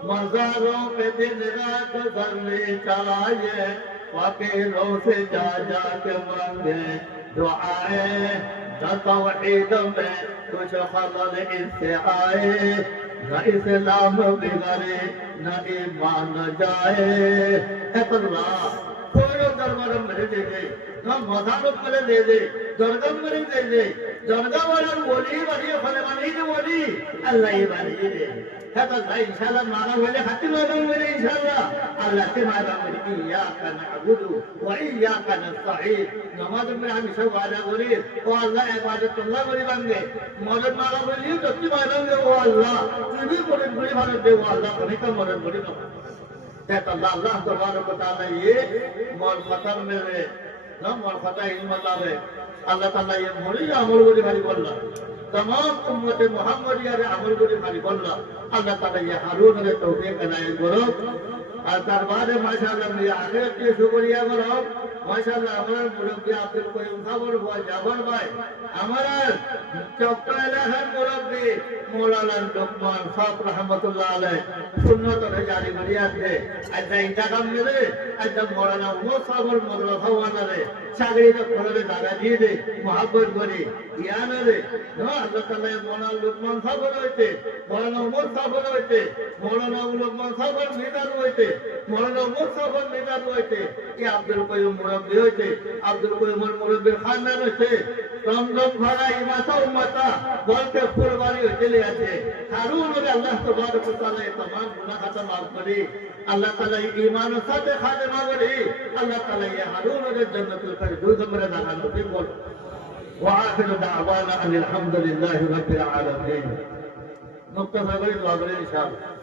मज़ारों पे दिन रात करने चाहिए वकीलों से जा जा के मांगे दुआएं न तौहीद में कुछ खलल इससे आए न इस्लाम बिगड़े न ईमान जाए अल्लाह कोई दरबार मेरे दे दे न मज़ारों मेरे दे दे दरगाह मेरे दे दे दरगाह वाला बोली वाली फलमानी जो बोली अल्लाह ही वाली दे इंशाल्लाह माना बोले खातिर मालूम बोले इंशाल्लाह अल्लाह से मालूम बोले इय्याका नअबुदु व इय्याका नस्तईन नमाज में हम सब वादा बोले ओ अल्लाह इबादत अल्लाह बोले बंदे मौलद माला बोली तो की मालूम है ओ अल्लाह तू भी बोले भालो दे ओ अल्लाह कोई का मौलद बोले ना ते अल्लाह तबारक व तआला ये मौल खतर में ना मौल खता इल्म अल्लाह ताला ये बोली अमल बोले भारी बोलला तमाम उम्मत मुहम्मदिया रे अमल করে খালি বললা আল্লাহ তাআলা ये हारून रे तौफीक अनायत करो আর তার বাদে মাশাআল্লাহ আমি আখিরাত কে শুকরিয়া করো মাশাআল্লাহ আমার মুরব্বি আব্দুল কয়ুম সাবর ভাই জাফর ভাই আমার চক্র এলাকার মুরব্বি মাওলানা লোকমান সাহেব রহমাতুল্লাহ আলাইহি সুন্নাত রে জারি করিয়াছে আজ ইটা কাম মেরে আজ মাওলানা উমর সাহেবের মাদ্রাসা ওয়ানারে চাকরিটা করে দাদা দিয়ে দে মোহাব্বত করি ইয়ানা রে না আল্লাহ তাআলা মাওলানা লোকমান সাহেব হইতে মাওলানা উমর সাহেব হইতে মাওলানা লোকমান সাহেবের নেতার হইতে মাওলানা উমর সাহেবের নেতার হইতে কি আব্দুল কয়ুম মুরব্বি হইতে আব্দুল কয়ুমের মুরব্বির খানদান হইতে রমজান ভরা ইমাতা উম্মতা বলতে কুরবানি চলে আছে হারুন রে আল্লাহ তাবারক ওয়া তাআলা तमाम गुनाह खत्म माफ करे अल्लाह ताला ईमान साथे खातिमा करे अल्लाह ताला ये हारून रे जन्नतुल फिरदौस में दाखिल नसीब बोल واخر دعوانا ان الحمد لله رب العالمين مختصر الامر ان شاء الله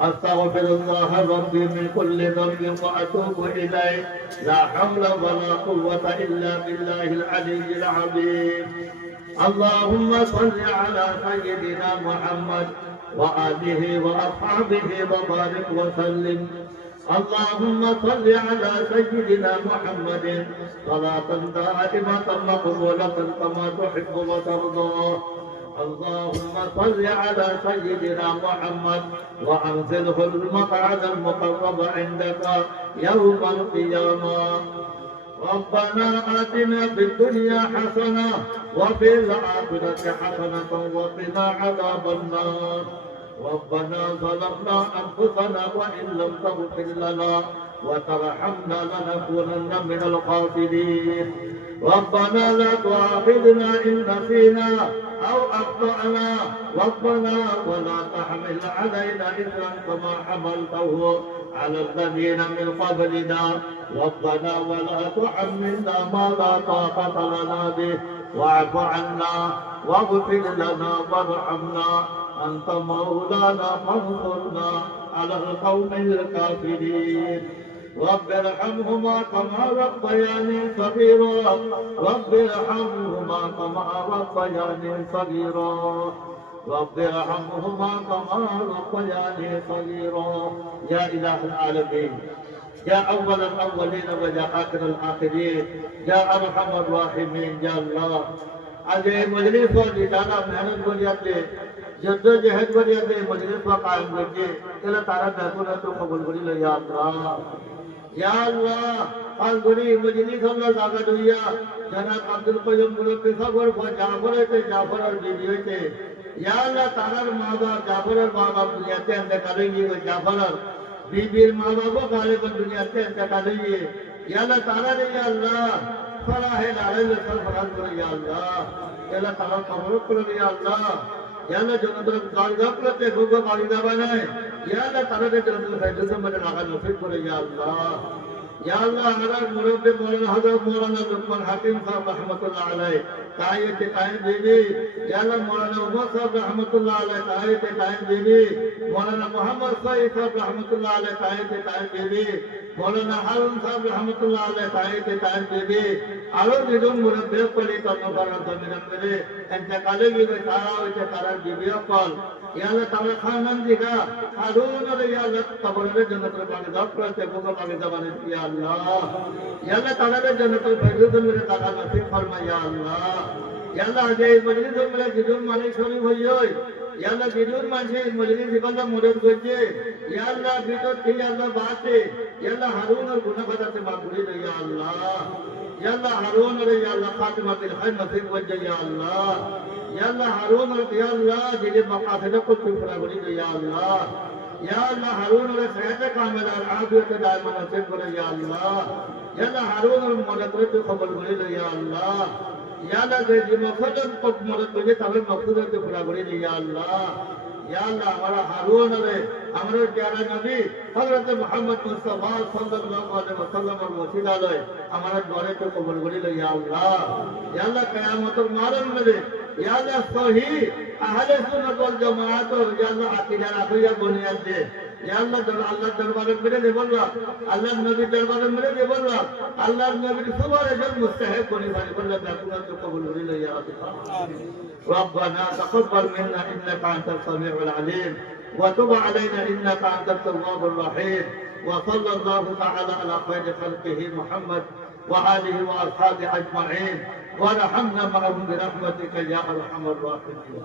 استغفر الله ربي من كل ذنب واتوب اليه لا حول ولا قوه الا بالله العلي العظيم اللهم صل على سيدنا محمد وآله وأصحابه وبارك وسلم اللهم صل على سيدنا محمد صلاة دائمة مقبولة كما تحب وترضى اللهم صل على سيدنا محمد وأنزله المقعد المقرب عندك يوم القيامة ربنا آتنا في الدنيا حسنة وفي الآخرة حسنة وقنا عذاب النار ربنا ظلمنا أنفسنا وإن لم تغفر لنا وترحمنا لنكونن من الخاسرين ربنا لا تؤاخذنا إن نسينا أو أخطأنا ربنا ولا تحمل علينا إثرا كما حملته على الذين من قبلنا ربنا ولا تحملنا ما لا طاقة لنا به واعف عنا واغفر لنا وارحمنا أنت مولانا فانصرنا على القوم الكافرين رب ارحمهما كما ربياني صغيرا رب ارحمهما كما ربياني صغيرا رب ارحمهما كما ربياني صغيرا يا إله العالمين يا أول الأولين ويا آخر الآخرين يا أرحم الراحمين يا الله आज ये मजलिस और जिताना मेहनत करियाते जद्दो जहद करियाते मजलिस व कायम करके तेरा तारा बेकुना तो कबूल करी लो या अल्लाह आज गुरी मजलिस हमला जागा दुनिया जनाब अब्दुल कय्यूम गुरु पेशावर को जाफर है जाफर और बीबी है या अल्लाह तारा माँ बाप जाफर और माँ बाप दुनिया के अंदर करेंगे वो जाफर और बीबी माँ बाप को गालिबन दुनिया के अंदर करेंगे या अल्लाह तारा ने या अल्लाह फला है नारे में सर फराज करो या अल्लाह या अल्लाह तारा कबूल करो या अल्लाह या अल्लाह जो नंबर गालिदा करते गोगो गालिदा बनाए या अल्लाह तारा ने जो नंबर है जो नंबर लगा नसीब करो या अल्लाह या अल्लाह हमारा मुरब्बी मौलाना हजरत मौलाना लुकमान हकीम साहब रहमतुल्लाह अलैह ताये के ताये बीबी या अल्लाह मौलाना उमर साहब रहमतुल्लाह अलैह ताये के ताये बीबी मौलाना मोहम्मद सईद साहब रहमतुल्लाह अलैह ताये के ताये बीबी मौलाना हारून साहब रहमतुल्लाह अलैह ताये के ताये बीबी आरो जिदुन मुरब्बी पली तन्नफर जमीन मेरे इंतकाले की बेचारा होते तारा बीबी कल या अल्लाह तारा खानन दिखा हारून और या अल्लाह कब्र में जन्नत में पानी दाव करते को पानी दबाने या अल्लाह या अल्लाह ताला ने जन्नत में भेजो तो मेरे ताला नसीब फरमा या अल्लाह या अल्लाह आज ये मजलिस में मेरे जिदुन माने शरीफ होई या अल्लाह जिदुन माने मजलिस इबादत मदद करके या अल्लाह बीतो थी या अल्लाह बाते या अल्लाह हारून और गुनाह खता से माफी दे या अल्लाह या अल्लाह हारून और या अल्लाह खातिमा बिल खैर नसीब कर या अल्लाह या अल्लाह हारून और या अल्लाह जिले मकासद को पूरा करी या अल्लाह या अल्लाह हारून और सेहत कामिल और आफियत दायमा नसीब करे या अल्लाह या अल्लाह हारून और मदद को कबूल करे या अल्लाह या अल्लाह जे मकसद को मदद करे तब मकसद को पूरा करे या अल्लाह या अल्लाह हमारा हारून और हमारे प्यारा नबी हजरत मोहम्मद मुस्तफा सल्लल्लाहु अलैहि वसल्लम और वसीला ले हमारा दुआ को कबूल करे या अल्लाह क़यामत और मालूम मिले या अल्लाह सही अहले सुन्नत वल जमाअत और या अल्लाह अकीदा रखो या बुनियाद दे या अल्लाह दरबार में दे बोलवा अल्लाह नबी दरबार में दे बोलवा अल्लाह नबी सवार जब मुस्तहिक होने वाले बल्ला बेकुना तो कबूल करे या अल्लाह रब्बना तक़ब्बल मिन्ना इन्नका अंतस समीउल अलीम व तुब अलैना इन्नका अंतत तव्वाबुर रहीम व सल्लल्लाहु तआला अला खैरि खल्क़िही मुहम्मद व आलिहि व अस्हाबिहि अजमईन व रहमना मअहुम बिरहमतिका या अरहमर राहिमीन।